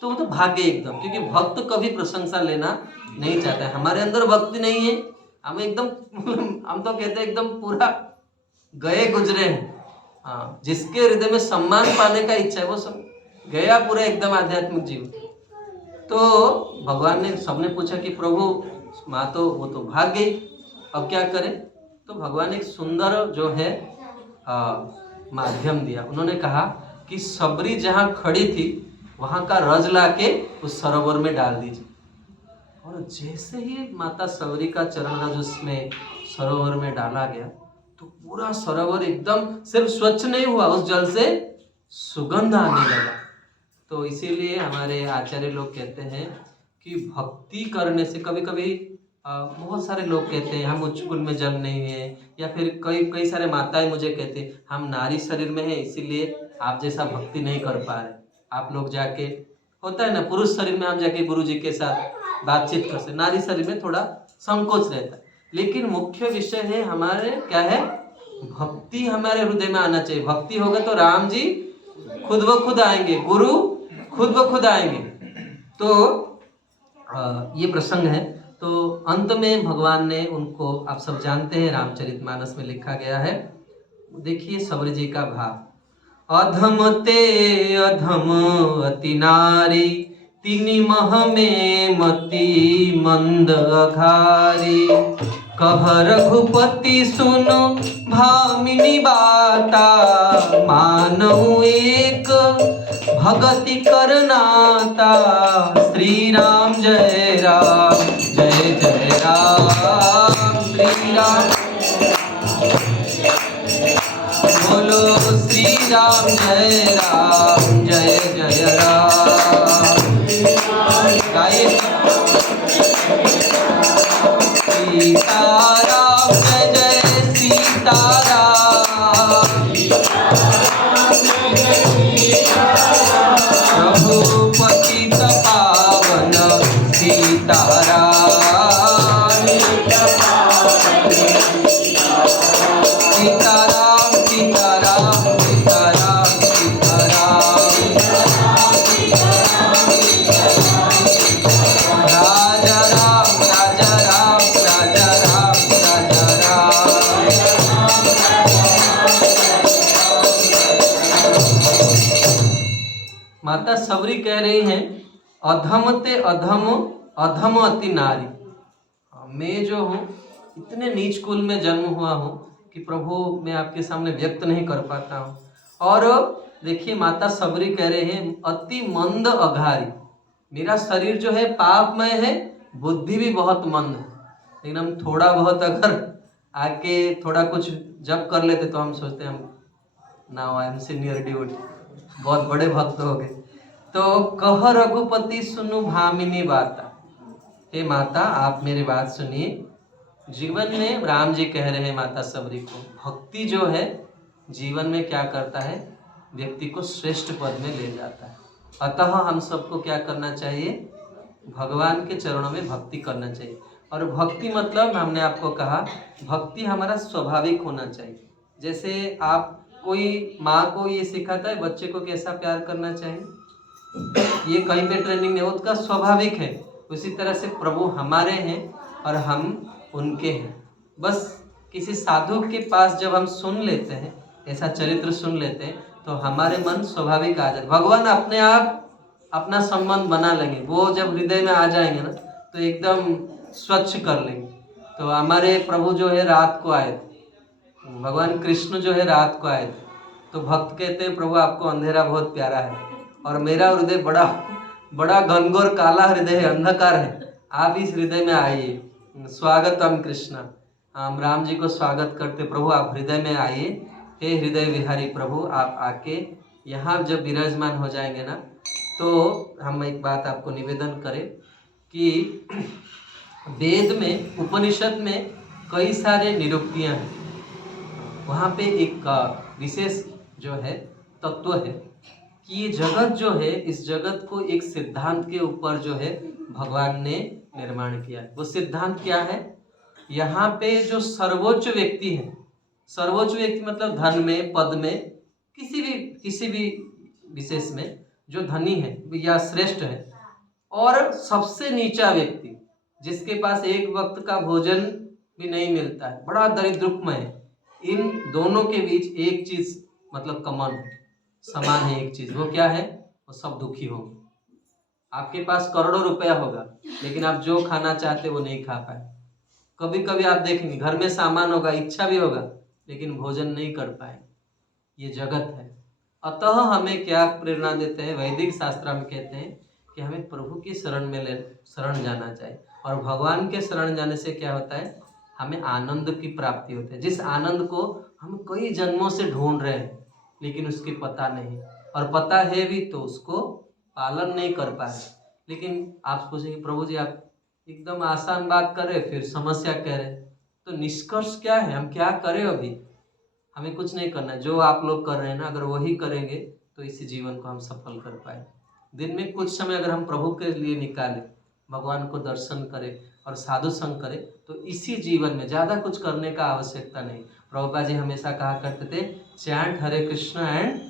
तो वो तो भाग गए एकदम, क्योंकि भक्त कभी प्रशंसा लेना नहीं चाहता है। हमारे अंदर भक्ति नहीं है, हम एकदम हम तो कहते हैं एकदम पूरा गए गुजरे हैं। हाँ, जिसके हृदय में सम्मान पाने का इच्छा है वो सब गया पूरा एकदम आध्यात्मिक जीवन। तो भगवान ने, सबने पूछा कि प्रभु माँ तो वो तो भाग गई, अब क्या करें। तो भगवान एक सुंदर जो है माध्यम दिया। उन्होंने कहा कि सबरी जहाँ खड़ी थी वहाँ का रज लाके उस सरोवर में डाल दीजिए। और जैसे ही माता सबरी का चरण रज उसमें सरोवर में डाला गया तो पूरा सरोवर एकदम सिर्फ स्वच्छ नहीं हुआ, उस जल से सुगंध आने लगा। तो इसीलिए हमारे आचार्य लोग कहते हैं कि भक्ति करने से, कभी कभी बहुत सारे लोग कहते हैं हम उच्च कुल में जन्म नहीं है, या फिर कई सारे माताएं मुझे कहते हैं हम नारी शरीर में है इसीलिए आप जैसा भक्ति नहीं कर पा रहे। आप लोग जाके, होता है ना, पुरुष शरीर में हम जाके गुरु जी के साथ बातचीत कर सकते, नारी शरीर में थोड़ा संकोच रहता है। लेकिन मुख्य विषय है हमारे क्या है, भक्ति हमारे हृदय में आना चाहिए। भक्ति होगा तो राम जी खुद ब खुद आएंगे, गुरु खुद ब खुद आएंगे। तो ये प्रसंग है। तो अंत में भगवान ने उनको, आप सब जानते हैं रामचरितमानस में लिखा गया है, देखिए सबरी जी का भाव। अधम ते अधम अति नारी, तिनि मह में मति मंद अघारी। कह रघुपति सुनो भामिनी बाता, मानऊ एक भगति करनाता। श्री राम जय राम जय जय राम, श्री राम बोलो श्री राम जय राम जय जय राम। गाइए सीताराम जय जय सीताराम, रघुपति पावन सीताराम। सीताराम सीताराम सीताराम सीताराम, राजा राम राजा राम राजा राम राजा राम। माता सबरी कह रही हैं अधम ते अधम अधम अति नारी। मैं जो हूँ इतने नीच कुल में जन्म हुआ हूँ कि प्रभु मैं आपके सामने व्यक्त नहीं कर पाता हूँ। और देखिए माता सबरी कह रहे हैं अति मंद अघारी, मेरा शरीर जो है पापमय है, बुद्धि भी बहुत मंद है। लेकिन हम थोड़ा बहुत अगर आके थोड़ा कुछ जब कर लेते तो हम सोचते हैं हम now I am senior duty, बहुत बड़े भक्त हो गए। तो कह रघुपति सुनु भामिनी बाता, हे माता आप मेरी बात सुनिए। जीवन में राम जी कह रहे हैं माता सबरी को, भक्ति जो है जीवन में क्या करता है, व्यक्ति को श्रेष्ठ पद में ले जाता है। अतः हम सबको क्या करना चाहिए, भगवान के चरणों में भक्ति करना चाहिए। और भक्ति मतलब हमने आपको कहा भक्ति हमारा स्वाभाविक होना चाहिए। जैसे आप कोई माँ को ये सिखाता है बच्चे को कैसा प्यार करना चाहिए, ये कहीं पे ट्रेनिंग नहीं, उसका स्वाभाविक है। उसी तरह से प्रभु हमारे हैं और हम उनके हैं। बस किसी साधु के पास जब हम सुन लेते हैं, ऐसा चरित्र सुन लेते हैं, तो हमारे मन स्वाभाविक आ जाए, भगवान अपने आप अपना संबंध बना लेंगे। वो जब हृदय में आ जाएंगे ना तो एकदम स्वच्छ कर लेंगे। तो हमारे प्रभु जो है रात को आए थे, भगवान कृष्ण जो है रात को आए थे, तो भक्त कहते हैं प्रभु आपको अंधेरा बहुत प्यारा है और मेरा हृदय बड़ा बड़ा घनघोर काला हृदय है, अंधकार है, आप इस हृदय में आइए, स्वागतम कृष्ण। हम राम जी को स्वागत करते, प्रभु आप हृदय में आइए, हे हृदय विहारी प्रभु आप आके यहाँ जब विराजमान हो जाएंगे ना, तो हम एक बात आपको निवेदन करें कि वेद में उपनिषद में कई सारे निरुक्तियाँ हैं, वहाँ पे एक विशेष जो है तत्व है कि ये जगत जो है, इस जगत को एक सिद्धांत के ऊपर जो है भगवान ने निर्माण किया है। वो सिद्धांत क्या है, यहाँ पे जो सर्वोच्च व्यक्ति है, सर्वोच्च व्यक्ति मतलब धन में, पद में, किसी भी विशेष में जो धनी है या श्रेष्ठ है, और सबसे नीचा व्यक्ति जिसके पास एक वक्त का भोजन भी नहीं मिलता है, बड़ा दरिद्रमय है, इन दोनों के बीच एक चीज मतलब कॉमन है, समान है एक चीज, वो क्या है, वो सब दुखी होंगे। आपके पास करोड़ों रुपया होगा लेकिन आप जो खाना चाहते वो नहीं खा पाए, कभी कभी आप देखेंगे घर में सामान होगा, इच्छा भी होगा, लेकिन भोजन नहीं कर पाएंगे। ये जगत है। अतः हमें क्या प्रेरणा देते हैं, वैदिक शास्त्र में कहते हैं कि हमें प्रभु की शरण जाना चाहिए। और भगवान के शरण जाने से क्या होता है, हमें आनंद की प्राप्ति होती है, जिस आनंद को हम कई जन्मों से ढूंढ रहे हैं लेकिन उसकी पता नहीं, और पता है भी तो उसको पालन नहीं कर पाए। लेकिन आप सोचेंगे प्रभु जी आप एकदम आसान बात कर रहे, फिर समस्या कह रहे, तो निष्कर्ष क्या है, हम क्या करें? अभी हमें कुछ नहीं करना है। जो आप लोग कर रहे हैं ना, अगर वही करेंगे तो इसी जीवन को हम सफल कर पाए। दिन में कुछ समय अगर हम प्रभु के लिए निकालें, भगवान को दर्शन करें और साधु संग करें, तो इसी जीवन में ज़्यादा कुछ करने का आवश्यकता नहीं। प्रभुपाद जी हमेशा कहा करते थे, chant Hare Krishna and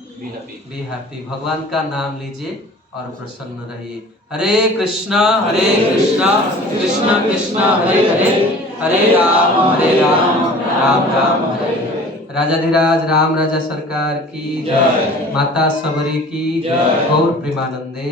be happy. भगवान का नाम लीजिए और प्रसन्न रहिए। हरे कृष्णा कृष्ण कृष्ण हरे हरे, हरे राम राम राम हरे हरे। राजाधिराज राम राजा सरकार की जय। माता सबरी की जय। गौर प्रेमानंदे।